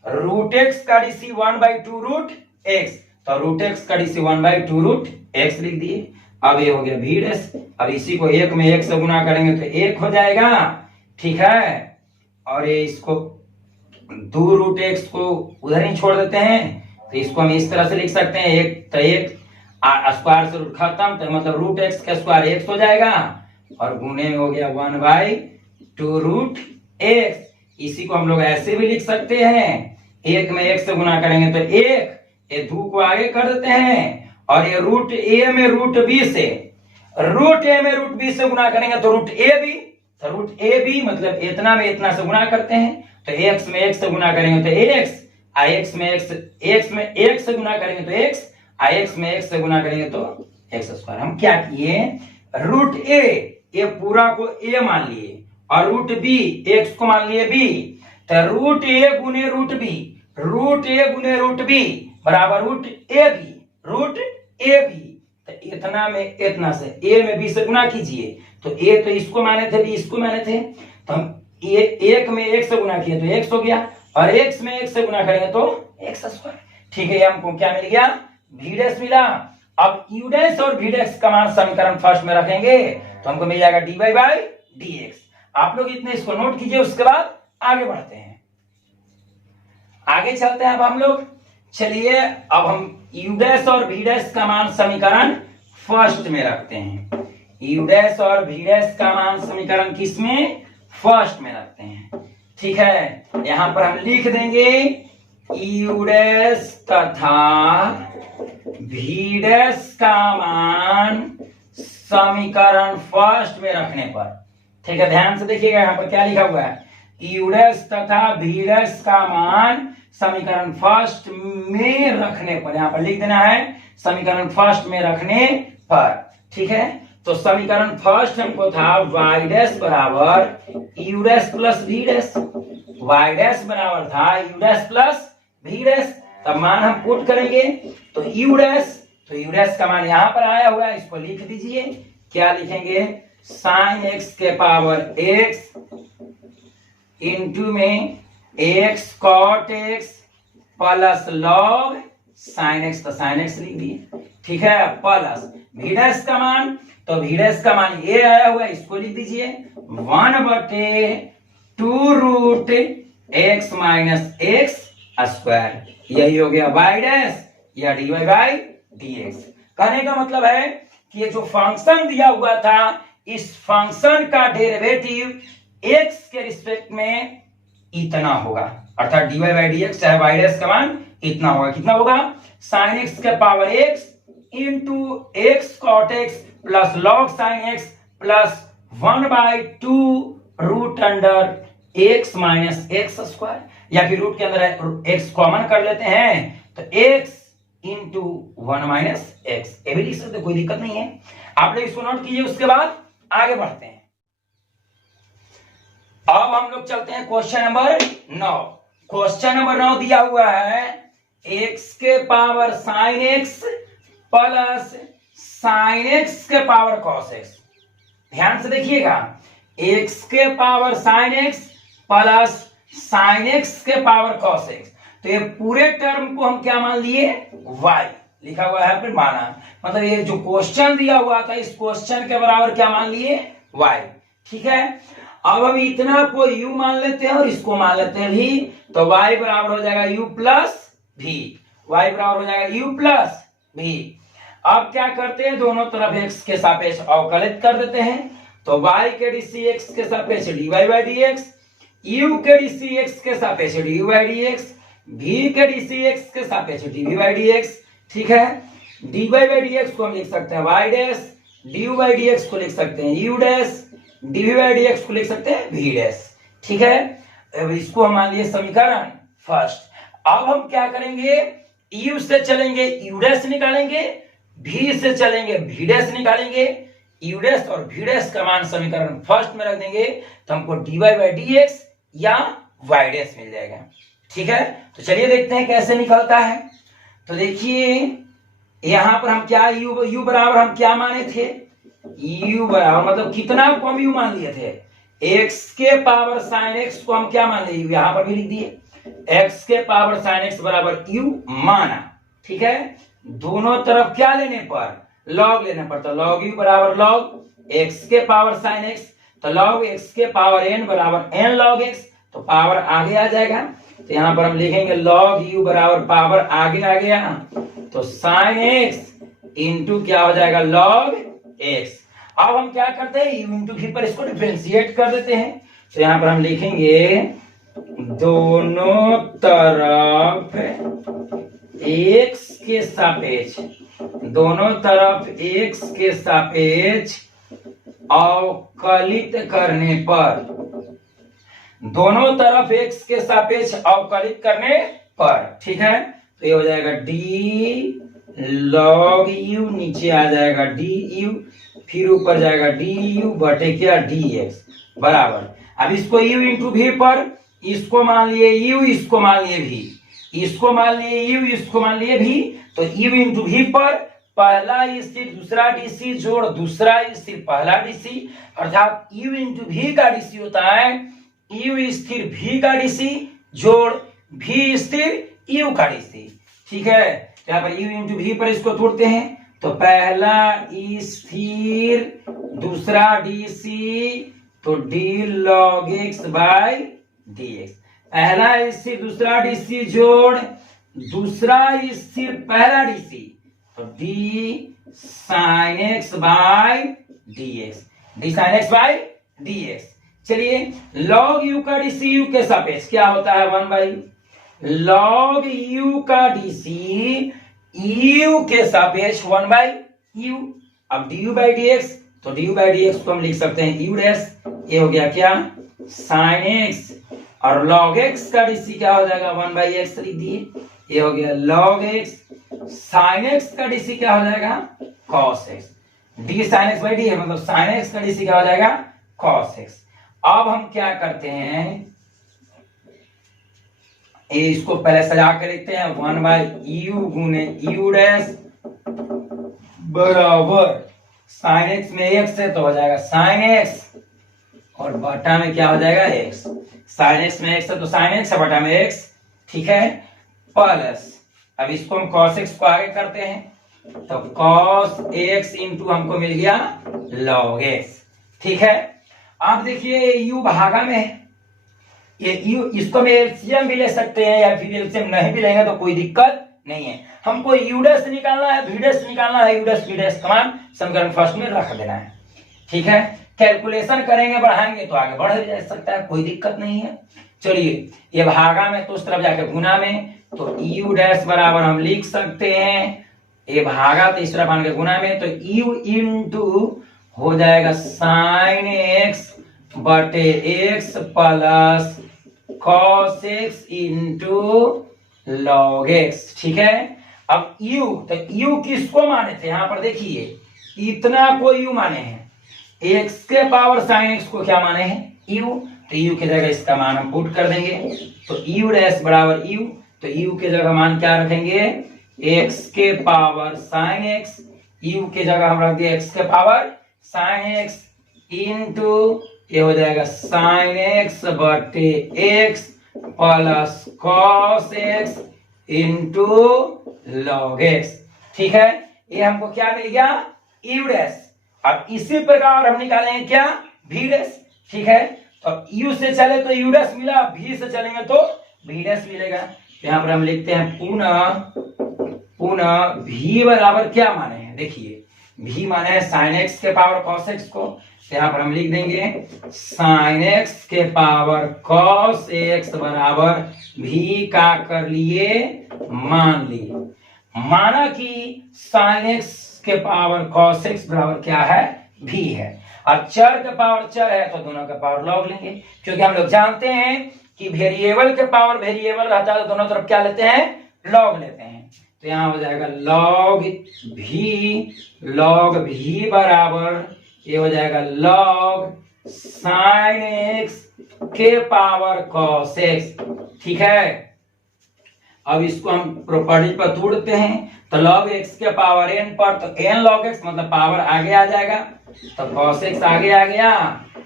रूट x का dc 1/2 रूट x, तो रूट x का dc 1/2 रूट x लिख दिए। अब ये हो गया v डैश, अब इसी को एक में एक से गुना करेंगे तो एक हो जाएगा, ठीक है, और ये इसको 2 रूट x को उधर ही छोड़ देते हैं, तो इसको हम इस तरह से लिख सकते हैं एक, तो एक स्क्वायर से रूट खत्म, तो मतलब रूट x का स्क्वायर x हो जाएगा, और गुने में हो गया 1/2 रूट x। इसी को हम लोग ऐसे भी लिख सकते हैं, एक में एक से गुना करेंगे तो एक, ये 2 को आगे कर देते हैं, और ये रूट a में रूट b से, रूट a में रूट b से गुना करेंगे तो रूट a b, तो रूट a b मतलब इतना में इतना से गुना करते हैं, तो x में x से गुना करेंगे तो x, x में x से गुना करेंगे तो x में x से गुना करेंगे तो x स्क्वायर। हम क्या किए रूट a, ये पूरा को a मान लिए, और रूट b x को मान लिए b, तो रूट a गुने रूट b, रूट a गुने रूट b बराबर रूट a b, तो इतना में इतना से a में b से गुना कीजिए, तो a तो इसको माने थे b इसको माने थे, तो हम एक में एक से गुना किए तो x हो गया, और x में एक से गुना करेंगे तो x स्क्वायर, ठीक है। हमको क्या मिल गया v डैश मिला। अब u डैश और v डैश का मान समीकरण फर्स्ट में रखेंगे तो हमको मिल जाएगा dy बाई dx। आप लोग इतने इसको नोट कीजिए, उसके बाद आगे बढ़ते हैं। आगे चलते हैं अब हम लोग। चलिए अब हम यू डैश और वी डैश का मान समीकरण फर्स्ट में रखते हैं। यू डैश और वी डैश का मान समीकरण किसमें? फर्स्ट में रखते हैं। ठीक है, यहां पर हम लिख देंगे यू डैश तथा वी डैश का मान समीकरण फर्स्ट में रखने पर। ठीक है, ध्यान से देखिएगा यहां पर क्या लिखा हुआ है, यू डैश तथा वी डैश का मान समीकरण फर्स्ट में रखने पर। यहां पर लिख देना है समीकरण फर्स्ट में रखने पर। ठीक है, तो समीकरण फर्स्ट हमको था y डैश बराबर u dash plus v dash. y dash बराबर था u dash plus v dash. तब मान हम पुट करेंगे तो यू डैश, तो यू डैश का मान यहां पर आया हुआ है, इसको लिख दीजिए। क्या लिखेंगे? साइन एक्स के पावर एक्स इंटू में x cot x plus log sine x, तो साइन एक्स लिख दिए। ठीक है, प्लस वी डैश का मान, तो वी डैश का मान ये आया हुआ है, इसको लिख दीजिए 1/2 root x minus x square. यही हो गया y डैश या dy बाई dx। कहने का मतलब है कि ये जो फंक्शन दिया हुआ था, इस फंक्शन का डेरिवेटिव x के रिस्पेक्ट में इतना होगा, अर्थात dy बाई dx चाहे y डैश का मान इतना होगा। कितना होगा? साइन एक्स के power x into x cot x plus log sine x plus 1/2 root under x minus x square, या फिर रूट के अंदर एक्स कॉमन कर लेते हैं तो एक्स इंटू 1 माइनस एक्स, ये भी लिख सकते, कोई दिक्कत नहीं है। आप लोग इसको नोट कीजिए, उसके बाद आगे बढ़ते हैं। अब हम लोग चलते हैं क्वेश्चन नंबर 9। क्वेश्चन नंबर 9 दिया हुआ है एक्स के power sine x plus sign x के पावर कॉस एक्स। ध्यान से देखिएगा, एक्स के power sine x plus sign x के पावर कॉस एक्स, तो ये पूरे टर्म को हम क्या मान लिए? y लिखा हुआ है, माना मतलब ये जो क्वेश्चन दिया हुआ था, इस क्वेश्चन के बराबर क्या मान लिए? y। ठीक है, अब हम इतना को u मान लेते हैं और इसको मान लेते हैं v, तो y बराबर हो जाएगा u प्लस v। y बराबर हो जाएगा u प्लस v। अब क्या करते हैं, दोनों तरफ x के सापेक्ष अवकलित कर देते हैं, तो y के डीसी x के सापेक्ष dy बाई dx, u के डीसी x के सापेक्ष du बाई dx, v के डीसी x के सापेक्ष dv बाई dx। ठीक है, dy बाई dx को हम लिख सकते हैं y dash, du by dx को लिख सकते हैं u dash, dv by dx को लिख सकते हैं v डैश। ठीक है, अब इसको हम मान लिए समीकरण फर्स्ट। अब हम क्या करेंगे, u से चलेंगे u डैश निकालेंगे, v से चलेंगे v डैश निकालेंगे, u डैश और v डैश का मान समीकरण फर्स्ट में रख देंगे तो हमको dy बाई dx या y डैश मिल जाएगा। ठीक है, तो चलिए देखते हैं कैसे निकलता है। तो देखिए यहां पर हम क्या u बराबर हम क्या माने थे? u बराबर मतलब कितना को हम u मान लिए थे? x के पावर साइन x को हम क्या मान लिए? यहां पर भी लिख दिए, x के पावर साइन x बराबर u माना। ठीक है, दोनों तरफ क्या लेने पर? लॉग लेने पर, तो लॉग u बराबर लॉग x के पावर साइन x, तो लॉग x के पावर n बराबर n लॉग x, तो पावर आगे आ जाएगा, तो यहां पर हम लिखेंगे लॉग u बराबर पावर आगे आ गया, तो साइन x इंटू क्या हो जाएगा? Log x। अब हम क्या करते हैं, u इंटू v पर इसको डिफरेंशिएट कर देते हैं, तो यहां पर हम लिखेंगे दोनों तरफ x के सापेक्ष, दोनों तरफ x के सापेक्ष अवकलित करने पर, दोनों तरफ x के सापेक्ष अवकलित करने पर। ठीक है, तो ये हो जाएगा d log u, नीचे आ जाएगा du, फिर ऊपर जाएगा du बटे क्या? dx बराबर। अब इसको u इंटू v पर, इसको मान लिए u, इसको मान लिए v, इसको मान लिए u, इसको मान लिए v, तो u इंटू v पर पहला स्थिर दूसरा डीसी जोड़ दूसरा स्थिर पहला डीसी, अर्थात u इंटू v का डीसी होता है u स्थिर v का डीसी जोड़ v स्थिर u का डीसी। ठीक है, यहाँ पर u इंटू v पर इसको तोड़ते हैं, तो पहला स्थिर दूसरा डीसी तो d log x by d x. पहला स्थिर दूसरा डीसी जोड़ दूसरा स्थिर पहला डीसी, तो d sine x by d x, d sine x by d x. चलिए लॉग यू का डीसी यू के सापेक्ष क्या होता है 1 बाई लॉग यू का डीसी यू के सापेक्ष 1 बाई यू। अब d u by d x, तो d u by d x को हम लिख सकते हैं यू डैश, ये हो गया क्या साइन एक्स, और लॉग एक्स का डीसी क्या हो जाएगा 1 बाई एक्स लिख दिए, ये हो गया लॉग एक्स। साइन एक्स का डीसी क्या हो जाएगा cos x, d sine x by D है मतलब साइन एक्स का डीसी क्या हो जाएगा कॉस एक्स। अब हम क्या करते हैं, इसको पहले सजा के लिखते हैं 1 बाई यू गुने यू डैश बराबर साइन एक्स में एक्स है तो हो जाएगा साइन एक्स, और बटा में क्या हो जाएगा एक्स। साइन एक्स में एक्स है तो साइन एक्स है, बटा में एक्स, ठीक है, प्लस अब इसको हम कॉस एक्स को आगे करते हैं तो कॉस एक्स इंटू हमको मिल गया लॉग एक्स, ठीक है। आप देखिए यू भागा में है, ये यू इसको हम एलसीएम भी ले सकते हैं या फिर एलसीएम नहीं भी लेंगे तो कोई दिक्कत नहीं है। हमको यू डैश निकालना है वी डैश निकालना है, यू डैश वी डैश कमान समीकरण फर्स्ट में रख देना है, ठीक है। कैलकुलेशन करेंगे बढ़ाएंगे तो आगे बढ़ जा सकता है, कोई दिक्कत नहीं है। चलिए ये भागा में तो उस तरफ जाके गुना में, तो यू डैश बराबर हम लिख सकते हैं ये भागा तो इस तरफ आने के गुना में, तो यू इंटू हो जाएगा साइन एक्स बटे x plus cos x into log x, ठीक है। अब u तो u किसको माने थे, यहां पर देखिए इतना को u माने हैं, x के पावर साइन एक्स को क्या माने हैं u, तो u की जगह इसका मान हम पुट कर देंगे, तो u डैश बराबर u, तो u के जगह मान क्या रखेंगे x के पावर साइन एक्स, u के जगह हम रख दिए x के पावर साइन एक्स इंटू ये हो जाएगा साइन एक्स बटे x plus cos x into log x, ठीक है। ये हमको क्या मिल गया यू डैश। अब इसी प्रकार हम निकालेंगे क्या वी डैश, ठीक है। तो यू से चले तो यू डैश मिला, वी से चलेंगे तो वी डैश मिलेगा। तो यहाँ पर हम लिखते हैं पुनः वी बराबर क्या माने हैं, देखिए वी माने है साइन एक्स के पावर कॉस एक्स को, तो यहाँ पर हम लिख देंगे साइन एक्स के पावर कॉस एक्स बराबर भी का कर लिए मान लिए, माना कि साइन एक्स के पावर कॉस एक्स बराबर क्या है भी है। अब चर के पावर चर है तो दोनों के पावर लॉग लेंगे, क्योंकि हम लोग जानते हैं कि वेरिएबल के पावर वेरिएबल रहता है तो दोनों तरफ क्या लेते हैं लॉग लेते हैं। तो यहाँ हो जाएगा लॉग भी बराबर ये हो जाएगा लॉग साइन एक्स के पावर कॉस एक्स, ठीक है। अब इसको हम प्रॉपर्टी पर तोड़ते हैं, तो लॉग एक्स के पावर एन पर, तो एन लॉग एक्स मतलब पावर आगे आ जाएगा, तो कॉस एक्स आगे आ गया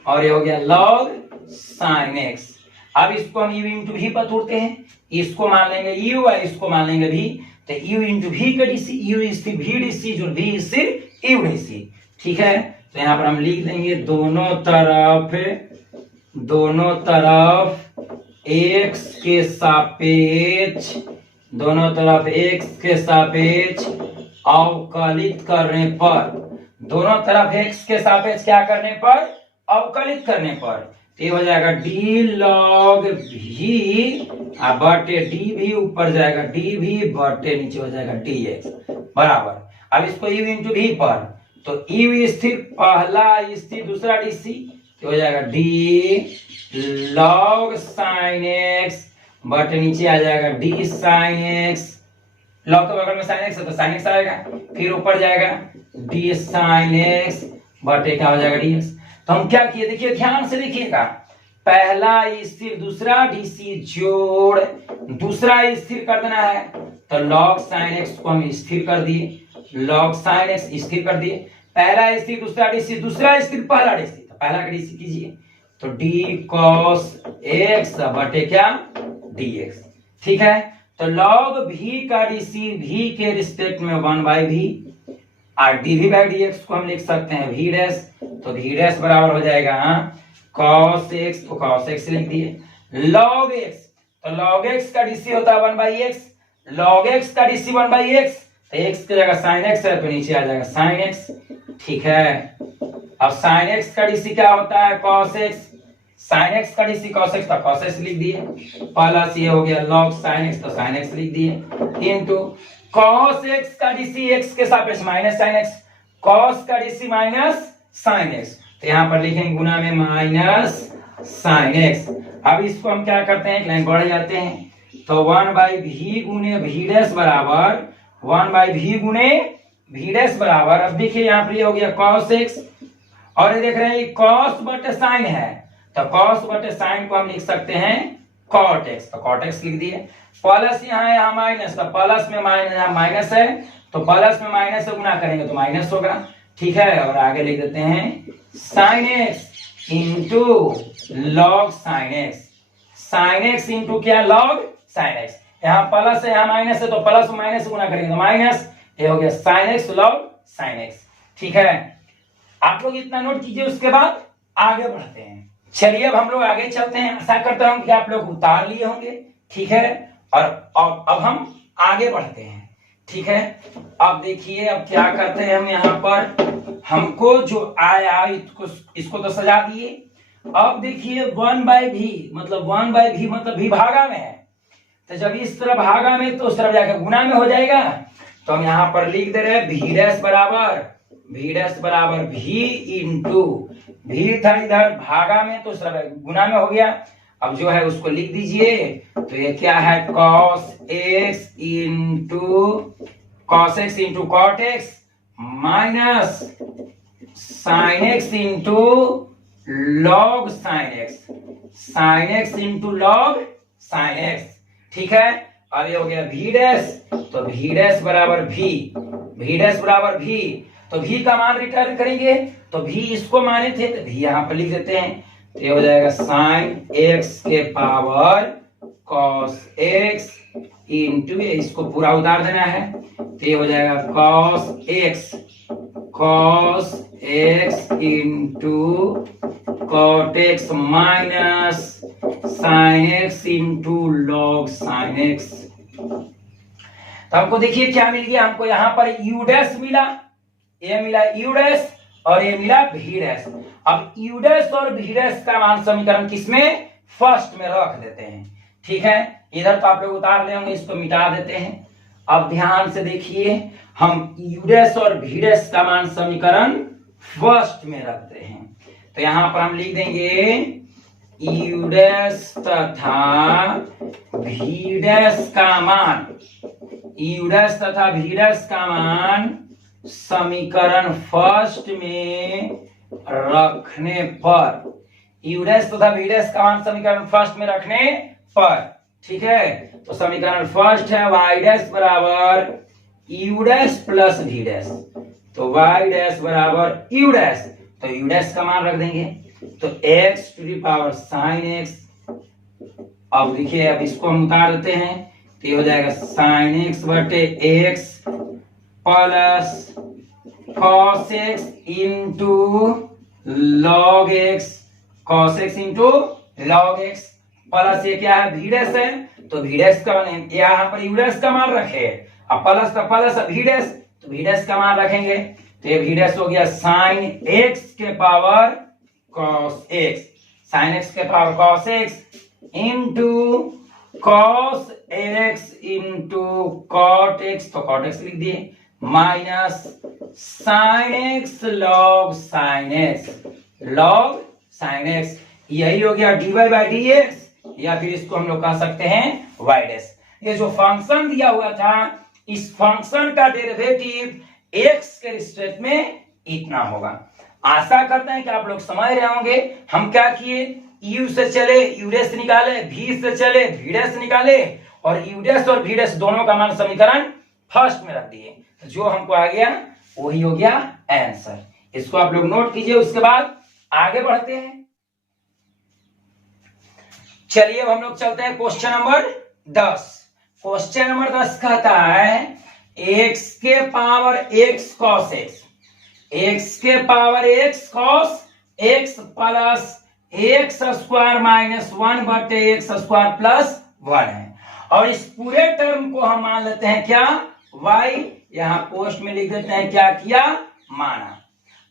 और ये हो गया लॉग साइन एक्स। अब इसको हम यू इंटू भी पर तोड़ते हैं, इसको मान लेंगे यू और इसको मान लेंगे भी, तो यू इंटू भी का डीसी, यू स्थिर भी डीसी जो भी स्थिर यू डीसी, ठीक है। तो यहाँ पर हम लिख देंगे दोनों तरफ x के सापेक्ष अवकलित करने पर, दोनों तरफ x के सापेक्ष क्या करने पर अवकलित करने पर, तो ये हो जाएगा डी लॉग भी बटे डी भी, ऊपर जाएगा डी भी बटे नीचे हो जाएगा डी एक्स बराबर। अब इसको यू इंटू भी पर, तो यू स्थिर पहला स्थिर दूसरा डीसी, तो हो जाएगा डी लॉग साइन एक्स बटे नीचे आ जाएगा डी साइन एक्स, लॉग तो बगल में साइन एक्स है तो साइन एक्स आएगा, फिर ऊपर जाएगा डी साइन एक्स बटे क्या हो जाएगा डी एक्स। तो हम क्या किए देखिए ध्यान से देखिएगा, पहला स्थिर दूसरा डीसी जोड़ दूसरा स्थिर कर देना है, तो लॉग साइन एक्स को हम स्थिर कर दिए, लॉग साइन एक्स स्थिर कर दिए, पहला स्थिर दूसरा डीसी दूसरा स्थिर पहला डीसी, तो पहला का डीसी कीजिए, तो डी कॉस एक्स बटे क्या डी एक्स, ठीक है। तो लॉग भी का डीसी भी के रिस्पेक्ट में 1 बाई भी, और डी भी बाई डी एक्स को हम लिख सकते हैं वी डैश, तो वी डैश बराबर हो जाएगा cos x तो cos x लिख दिए, log x तो log x का dc होता है 1/x, log x का dc 1/x तो x की जगह sin x है तो नीचे आ जाएगा sin x। ठीक है, अब sin x का dc क्या होता है cos x, sin x का dc cos x तो cos x लिख दिए, प्लस ये हो गया log sin x तो sin x लिख दिए, इनटू cos x का dc x के सापेक्ष माइनस sin x, cos का dc माइनस sin x तो यहाँ पर लिखेंगे गुना में माइनस sin x। अब इसको हम क्या करते हैं, एक लाइन बढ़ जाते हैं तो 1/v गुने v डैश बराबर 1/v गुने v डैश बराबर, अब देखिए यहाँ पर ये हो गया cos x और ये देख रहे हैं cos बटे sin है तो cos बटे sin को हम लिख सकते हैं cot x तो cot x लिख दिए, प्लस यहाँ माइनस तो प्लस में माइनस, यहाँ माइनस है तो प्लस में माइनस से गुना करेंगे तो माइनस होगा। ठीक है, और आगे लिख देते हैं sin x into log sin x, sin x into क्या log sin x, यहाँ प्लस है यहाँ माइनस है तो प्लस माइनस से गुना करेंगे तो माइनस, ये हो गया sin x log sin x। ठीक है, आप लोग इतना नोट कीजिए, उसके बाद आगे बढ़ते हैं। चलिए अब हम लोग आगे चलते हैं, आशा करता हूं कि आप लोग उतार लिए होंगे। ठीक है, और अब हम आगे बढ़ते हैं। ठीक है, अब देखिए अब क्या करते हैं हम, यहाँ पर हमको जो आया इसको तो सजा दिए। अब देखिए 1/v मतलब 1/v मतलब v भागा में है तो जब इस तरफ भागा में तो उस तरफ जाकर गुना में हो जाएगा तो हम यहाँ पर लिख दे रहे हैं v डैश बराबर v इंटू v था इधर भागा में तो उस तरफ गुना में हो गया। अब जो है उसको लिख दीजिए तो ये क्या है cos x into cot x minus sin x into log sin x into log sin x। ठीक है, अब ये हो गया v डैश तो v डैश बराबर v तो v का मान रिटर्न करेंगे तो v इसको माने थे तो v यहाँ पर लिख देते हैं तो ये हो जाएगा sin x के पावर cos x इंटू इसको पूरा उतार देना है तो ये हो जाएगा cos x into cot x minus sin x into log sin x। तो हमको देखिए क्या मिल गया, हमको यहाँ पर u डैश मिला, ये मिला u डैश और ये मिला v डैश। अब u डैश और v डैश का मान समीकरण किसमें, फर्स्ट में रख देते हैं। ठीक है, इधर तो आप लोग उतार ले होंगे, इसको मिटा देते हैं। अब ध्यान से देखिए, हम u डैश और v डैश का मान समीकरण फर्स्ट में रखते हैं तो यहाँ पर हम लिख देंगे u डैश तथा v डैश का मान, u डैश तथा v डैश का मान समीकरण फर्स्ट में रखने पर, u डैश तथा v डैश का मान समीकरण फर्स्ट में रखने पर। ठीक है, तो समीकरण फर्स्ट है y डैश बराबर u dash plus v dash तो y डैश बराबर u डैश तो u डैश का मान रख देंगे तो x to the power sin x। अब देखिए अब इसको हम उतार देते हैं तो ये हो जाएगा sin x बटे x plus cos x into log x, cos x into log x plus ये क्या है v डैश है तो v डैश का मान यहाँ पर u डैश का मान रखे, अब प्लस का प्लस v डैश तो v डैश का मान रखेंगे तो ये v डैश हो गया sin x के power cos x, sin x के power cos x into cos x into cot x तो cot x लिख दिए minus sin x log sin x यही हो गया dy by dx या फिर इसको हम लोग कह सकते हैं y डैश। ये जो फंक्शन दिया हुआ था इस फंक्शन का डेरिवेटिव x के रिस्पेक्ट में इतना होगा। आशा करते हैं कि आप लोग समझ रहे होंगे। हम क्या किए, u से चले u डैश निकाले, v से चले v डैश निकाले और u डैश और v डैश दोनों का मान समीकरण फर्स्ट में रख दिए तो जो हमको आ गया वही हो गया आंसर। इसको आप लोग नोट कीजिए, उसके बाद आगे बढ़ते हैं। चलिए अब हम लोग चलते हैं क्वेश्चन नंबर 10। क्वेश्चन नंबर 10 कहता है x के power x cos x, x के power x cos x plus x square minus 1 बटे एक्स स्क्वायर प्लस 1 है। और इस पूरे टर्म को हम मान लेते हैं क्या, y। यहां पोस्ट में लिख देते हैं क्या किया, माना।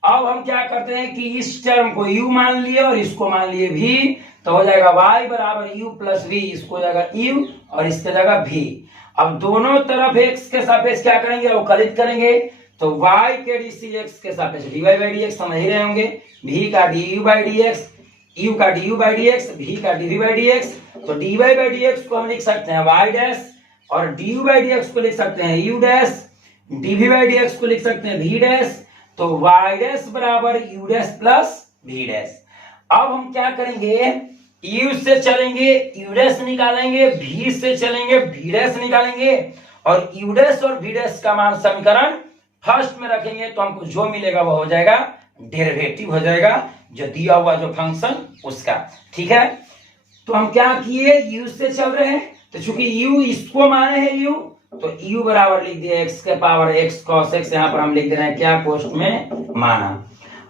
अब हम क्या करते हैं कि इस टर्म को u मान लिए और इसको मान लिए v, तो हो जाएगा y बराबर u प्लस v, इसको हो जाएगा u और इसके जगह v। अब दोनों तरफ x के सापेक्ष क्या करेंगे, अवकलित करेंगे। तो y के dc x के सापेक्ष dy by dx समझ ही रहे होंगे, v का du by dx, u का du by dx, v का dv by dx। तो dy by dx को हम लिख सकते हैं y डैश और du by dx को लिख सकते हैं u dash, dv by dx को लिख सकते हैं v डैश। तो y डैश बराबर u dash plus v dash. अब हम क्या करेंगे, u से चलेंगे u डैश निकालेंगे, v से चलेंगे v डैश निकालेंगे और u डैश और v डैश का मान समीकरण फर्स्ट में रखेंगे तो हमको जो मिलेगा वो हो जाएगा डेरिवेटिव हो जाएगा जो दिया हुआ जो फंक्शन उसका। ठीक है, तो हम क्या किए, u से चल रहे हैं तो चूंकि u इसको माने हैं u, तो u बराबर लिख दिया x के पावर x cos x, यहाँ पर हम लिख दे रहे हैं क्या, पोस्ट में माना।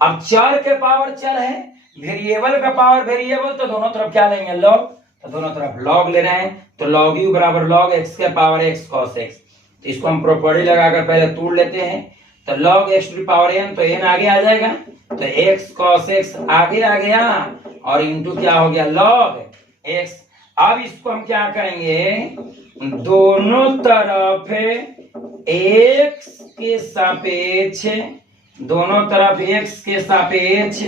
अब चर के पावर चर है, वेरिएबल का पावर वेरिएबल, तो दोनों तरफ क्या लेंगे, लॉग। तो दोनों तरफ लॉग ले रहे हैं तो log u बराबर log x के पावर x cos x। तो इसको हम प्रॉपर्टी लगाकर पहले तोड़ लेते हैं। तो log x to power n, तो n आगे आ जाएगा, तो x cos x आगे आ गया और इंटू क्या हो गया log x। अब इसको हम क्या करेंगे, दोनों तरफ x के सापेक्ष, दोनों तरफ x के सापेक्ष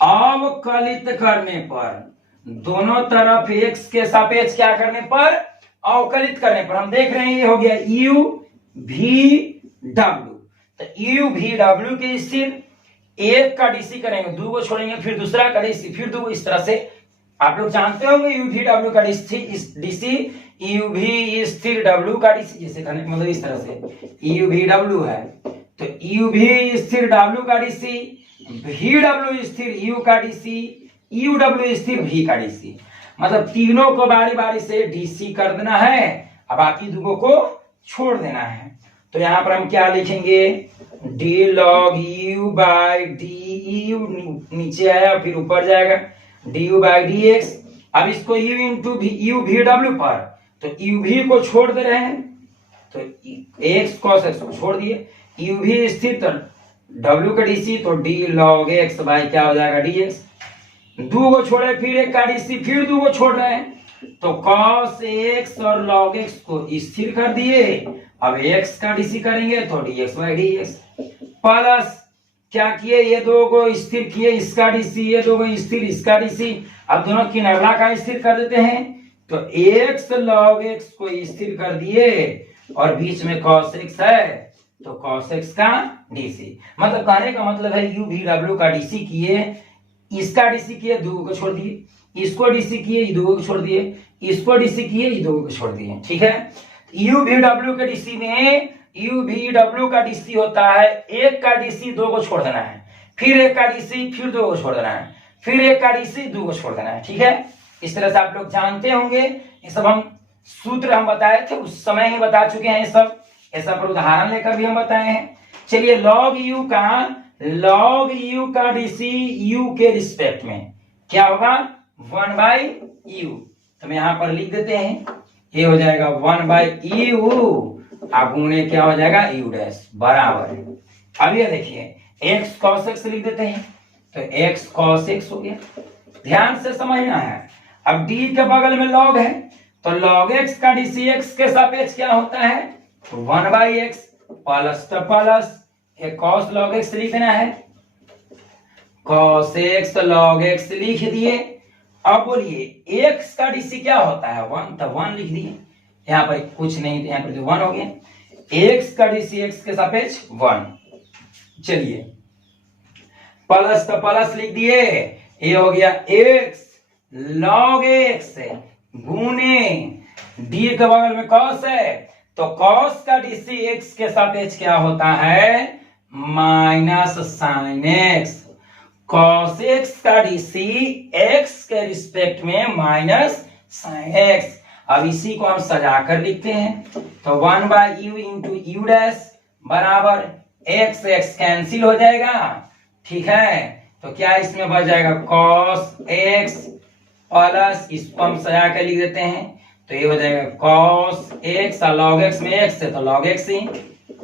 अवकलित करने पर, दोनों तरफ x के सापेक्ष क्या करने पर, अवकलित करने पर हम देख रहे हैं ये हो गया u v w। तो u v w के स्थिर एक का डीसी करेंगे, दो को छोड़ेंगे फिर दूसरा का डीसी फिर दो, इस तरह से आप लोग जानते होंगे u v w का डीसी u v स्थिर w का डीसी, जैसे करने मतलब इस तरह से u v w है तो u v स्थिर w का डीसी, v w स्थिर u का डीसी, u w स्थिर v का डीसी। मतलब तीनों को बारी बारी से डीसी कर देना है, अब बाकी दो को छोड़ देना है। तो यहाँ पर हम क्या लिखेंगे, d log u by du, नीचे आया फिर ऊपर जाएगा du by dx। अब इसको u into u v w पर, तो u v को छोड़ दे रहे हैं तो x cos x को छोड़ दिए, u v स्थिर तो w का डीसी, तो d log x by क्या हो जाएगा dx। दो को छोड़े फिर एक का डीसी फिर दो को छोड़ रहे हैं तो cos x और log x को स्थिर कर दिए। अब x का डीसी करेंगे तो dx by dx प्लस क्या किए, ये दो को स्थिर किए, इसका डीसी, ये दो को स्थिर, इसका डीसी। अब दोनों किनारा का स्थिर कर देते हैं तो x log x को स्थिर कर दिए और बीच में cos x है तो cos x का डीसी। मतलब कहने का मतलब है u v w का डीसी किए, इसका डीसी किए, दो को छोड़ दिए, इसको डीसी किए, दो को छोड़ दिए, इसको डीसी किए, दो को छोड़ दिए। ठीक है, u v w के डीसी में u v w का डीसी होता है, एक का डीसी दो को छोड़ देना है, फिर एक का डीसी फिर दो को छोड़ देना है, फिर एक का डीसी दो को छोड़ देना है। ठीक है, इस तरह से आप लोग जानते होंगे, ये सब हम सूत्र हम बताए थे उस समय ही बता चुके हैं, ये सब ऐसा पर उदाहरण लेकर भी हम बताए हैं। चलिए log u का डीसी u के रिस्पेक्ट में क्या होगा, 1 by u। तो हम यहाँ पर लिख देते हैं, ये हो जाएगा 1 by u, आप गुणे क्या हो जाएगा u डैश बराबर। अब ये देखिए x cos x लिख देते हैं तो x cos x हो गया, ध्यान से समझना है। अब d के बगल में log है तो log x का डीसी x के सापेक्ष क्या होता है, 1 by x प्लस तो प्लस एक cos log x लिखना है, cos x log x लिख दिए। अब बोलिए x का डीसी क्या होता है, 1, तो 1 लिख दिए, यहाँ पर कुछ नहीं, यहाँ पर तो 1 हो गया। x का डीसी x के सापेक्ष 1, चलिए प्लस तो प्लस लिख दिए, ये हो गया x log x गुने d के बगल में cos है तो cos का डीसी x के सापेक्ष क्या होता है, minus sine x। cos x का डीसी x के रिस्पेक्ट में माइनस साइन x। अब इसी को हम सजा कर लिखते हैं तो 1 by u into you dash बराबर x x कैंसिल हो जाएगा। ठीक है, तो क्या इसमें बच जाएगा कॉस एक्स प्लस, इसको हम सजा के लिख देते हैं, तो ये हो जाएगा कॉस एक्स, और लॉग एक्स में एक्स है तो लॉग एक्स ही,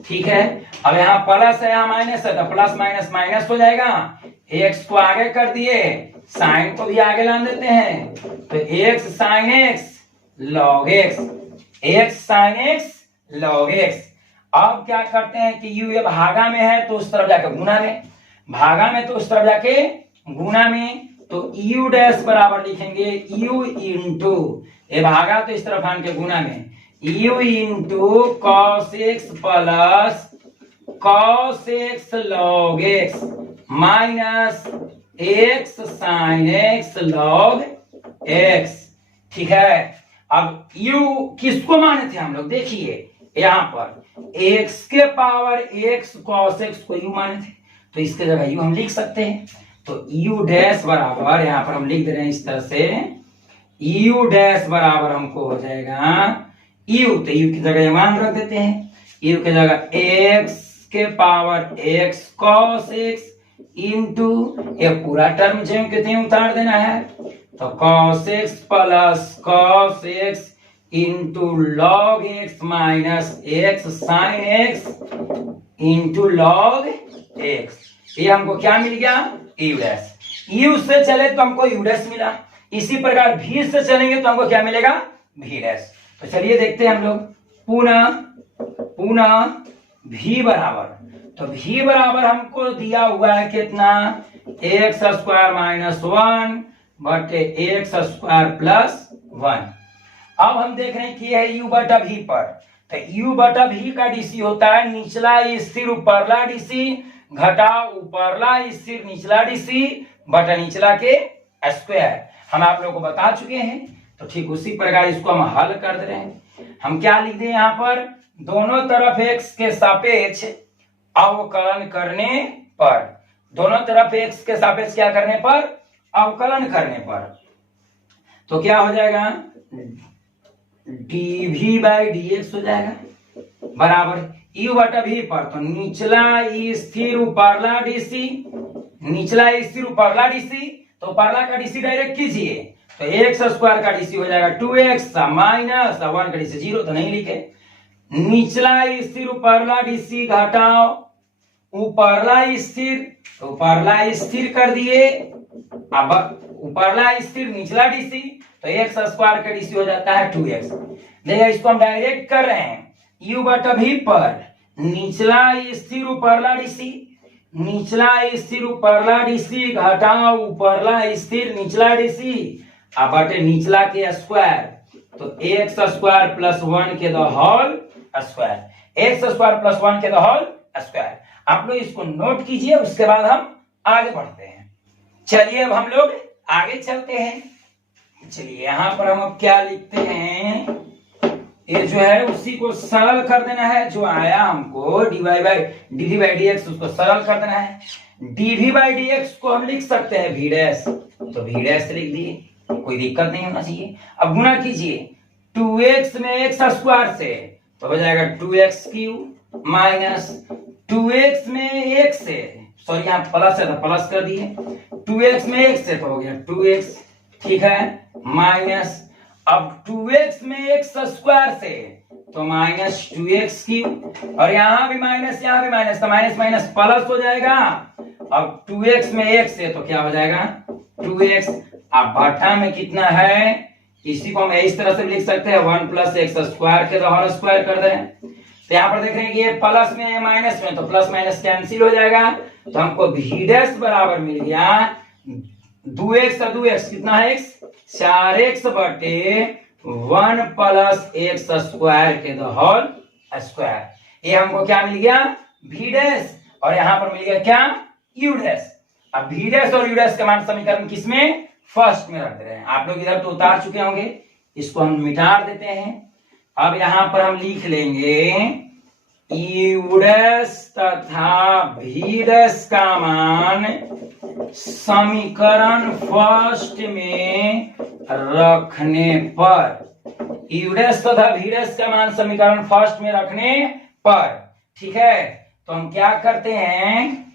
ठीक है। अब यहाँ प्लस है यहाँ माइनस है तो प्लस माइनस माइनस हो जाएगा, एक्स को आगे कर दिए, साइन को भी आगे ला देते हैं, तो x sine x log x, x sine x log x. अब क्या करते हैं कि यू ये भागा में है तो उस तरफ जाके गुना में, भागा में तो उस तरफ जाके गुना में, तो यू डैश बराबर लिखेंगे यू इंटू, ये भागा तो इस तरफ आन के गुना में, you into cos x plus cos x log x minus x sine x log x, ठीक है। अब u किसको माने थे हम लोग, देखिए यहाँ पर x के पावर x cos x को u माने थे, तो इसके जगह u हम लिख सकते हैं, तो u डैश बराबर यहाँ पर हम लिख दे रहे हैं इस तरह से, u डैश बराबर हमको हो जाएगा u, तो u की जगह मान रख देते हैं, u की जगह x के power x cos x into ये पूरा टर्म जो कितने उतार देना है, तो cos x plus cos x into log x minus x sine x into log x, ये हमको क्या मिल गया u डैश, u से चले तो हमको u डैश मिला, इसी प्रकार v से चलेंगे तो हमको क्या मिलेगा v डैश। तो चलिए देखते हैं हम लोग पुनः v बराबर, तो v बराबर हमको दिया हुआ है कितना, एक्स स्क्वायर माइनस 1 बटे एक्स स्क्वायर प्लस 1। अब हम देख रहे हैं कि है u बटा v पर, तो u बटा v का डीसी होता है निचला स्थिर ऊपरला डीसी घटा ऊपरला स्थिर निचला डीसी बटा निचला के स्क्वायर, हम आप लोगों को बता चुके हैं। तो ठीक उसी प्रकार इसको हम हल कर दे रहे हैं, हम क्या लिख दें यहाँ पर, दोनों तरफ x के सापेक्ष अवकलन करने पर, दोनों तरफ x के सापेक्ष क्या करने पर, अवकलन करने पर, तो क्या हो जाएगा dv बाई dx हो जाएगा बराबर u बटा v पर, तो निचला स्थिर ऊपरला डीसी, निचला स्थिर ऊपरला डीसी, तो ऊपरला का डीसी डायरेक्ट कीजिए, तो एक्स स्क्वायर का डीसी हो जाएगा 2x माइनस 1 का डीसी 0 तो नहीं लिखे, निचला स्थिर ऊपरला डीसी घटाओ ऊपरला स्थिर, तो ऊपरला स्थिर कर दिए, अब ऊपरला स्थिर निचला डीसी, तो एक्स स्क्वायर का डीसी हो जाता है 2x। देखिए इसको हम डायरेक्ट कर रहे हैं, u बटा v पर निचला स्थिर ऊपरला डीसी, निचला स्थिर ऊपरला डीसी घटाओ ऊपरला स्थिर निचला डीसी, अब बटे निचला के स्क्वायर, तो एक्स स्क्वायर प्लस 1 के the whole square, x square plus 1 के द होल स्क्वायर। आप लोग इसको नोट कीजिए, उसके बाद हम आगे बढ़ते हैं। चलिए अब हम लोग आगे चलते हैं, चलिए यहाँ पर हम अब क्या लिखते हैं, ये जो है उसी को सरल कर देना है, जो आया हमको dy बाई dx उसको सरल कर देना है, dv बाई dx को हम लिख सकते हैं v डैश, तो v डैश लिख दिए, कोई दिक्कत नहीं होना चाहिए। अब गुना कीजिए 2x में x स्क्वायर से, तो हो जाएगा 2x क्यूब माइनस 2x में x से, सॉरी यहाँ प्लस है तो प्लस कर दिए, 2x में x से तो हो गया 2x, ठीक है, माइनस अब 2x में x स्क्वायर से, तो माइनस 2x क्यूब, और यहाँ भी माइनस यहाँ भी माइनस, तो माइनस माइनस प्लस हो जाएगा, अब 2x में x से तो क्या हो जाएगा 2x, अब बटा में कितना है, इसी को हम इस तरह से लिख सकते हैं 1 प्लस एक्स स्क्वायर के होल स्क्वायर कर दें, तो यहाँ पर देख रहे हैं कि ये प्लस में है माइनस में, तो प्लस माइनस कैंसिल हो जाएगा, तो हमको v डैश बराबर मिल गया 2x कितना है x 4x बटे 1 प्लस एक्स स्क्वायर के द होल स्क्वायर, ये हमको क्या मिल गया v डैश, और यहाँ पर मिल गया क्या u डैश। अब v डैश और u डैश का मान समीकरण किसमें, फर्स्ट में रख दे रहे हैं, आप लोग इधर तो उतार चुके होंगे, इसको हम मिटा देते हैं। अब यहाँ पर हम लिख लेंगे u डैश तथा v डैश का मान समीकरण फर्स्ट में रखने पर, u डैश तथा v डैश का मान समीकरण फर्स्ट में रखने पर, ठीक है। तो हम क्या करते हैं,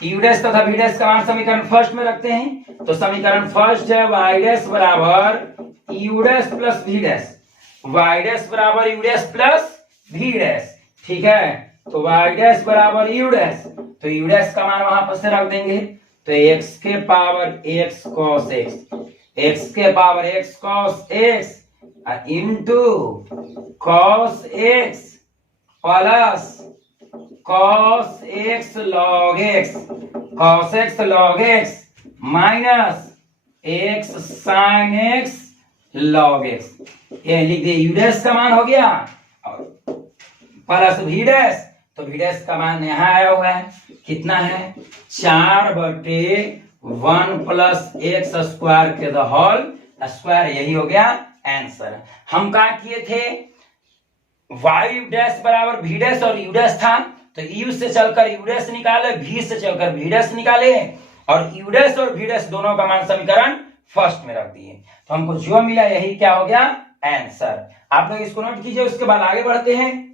यू डैश तथा वी डैश का मान समीकरण फर्स्ट में रखते हैं। तो समीकरण फर्स्ट है वाई डैश बराबर u dash plus v dash, y dash बराबर u dash plus v dash. ठीक है, तो वाई डैश बराबर यू डैश, तो यू डैश का मान वहां पर से रख देंगे। तो एक्स के power x cos x, x के power x cos x into cos x plus cos x log x, cos x log x minus x sine x log x. ये लिख दिए, यू डैश का मान हो गया और प्लस वी डैश, तो वी डैश का मान यहां आया हुआ है, कितना है 4/1 प्लस एक्स स्क्वायर के द होल स्क्वायर, यही हो गया आंसर। हम क्या किए थे, वाई डैश बराबर वी डैश और यू डैश था, तो यू से चलकर यू डैश निकाले, वी से चलकर वी डैश निकाले और यू डैश और वी डैश दोनों का मान समीकरण फर्स्ट में रख दिए। तो हमको जो मिला यही क्या हो गया आंसर। आप लोग इसको नोट कीजिए, उसके बाद आगे बढ़ते हैं।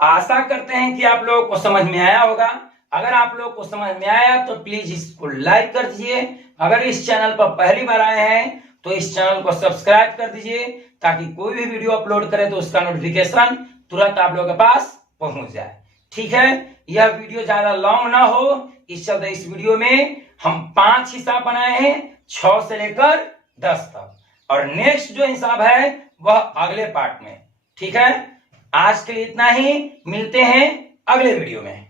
आशा करते हैं कि आप लोगों को समझ में आया होगा। अगर आप लोगों को समझ में आया तो प्लीज इसको लाइक कर दीजिए। अगर इस चैनल पर पहली बार आए हैं तो इस चैनल को सब्सक्राइब कर दीजिए, ताकि कोई भी वीडियो अपलोड करे तो उसका नोटिफिकेशन तुरंत आप लोगों के पास पहुंच जाए। ठीक है, यह वीडियो ज्यादा लॉन्ग ना हो, इस चलते इस वीडियो में हम 5 हिसाब बनाए हैं, 6 से लेकर 10 तक, और नेक्स्ट जो हिसाब है वह अगले पार्ट में। ठीक है, आज के लिए इतना ही, मिलते हैं अगले वीडियो में।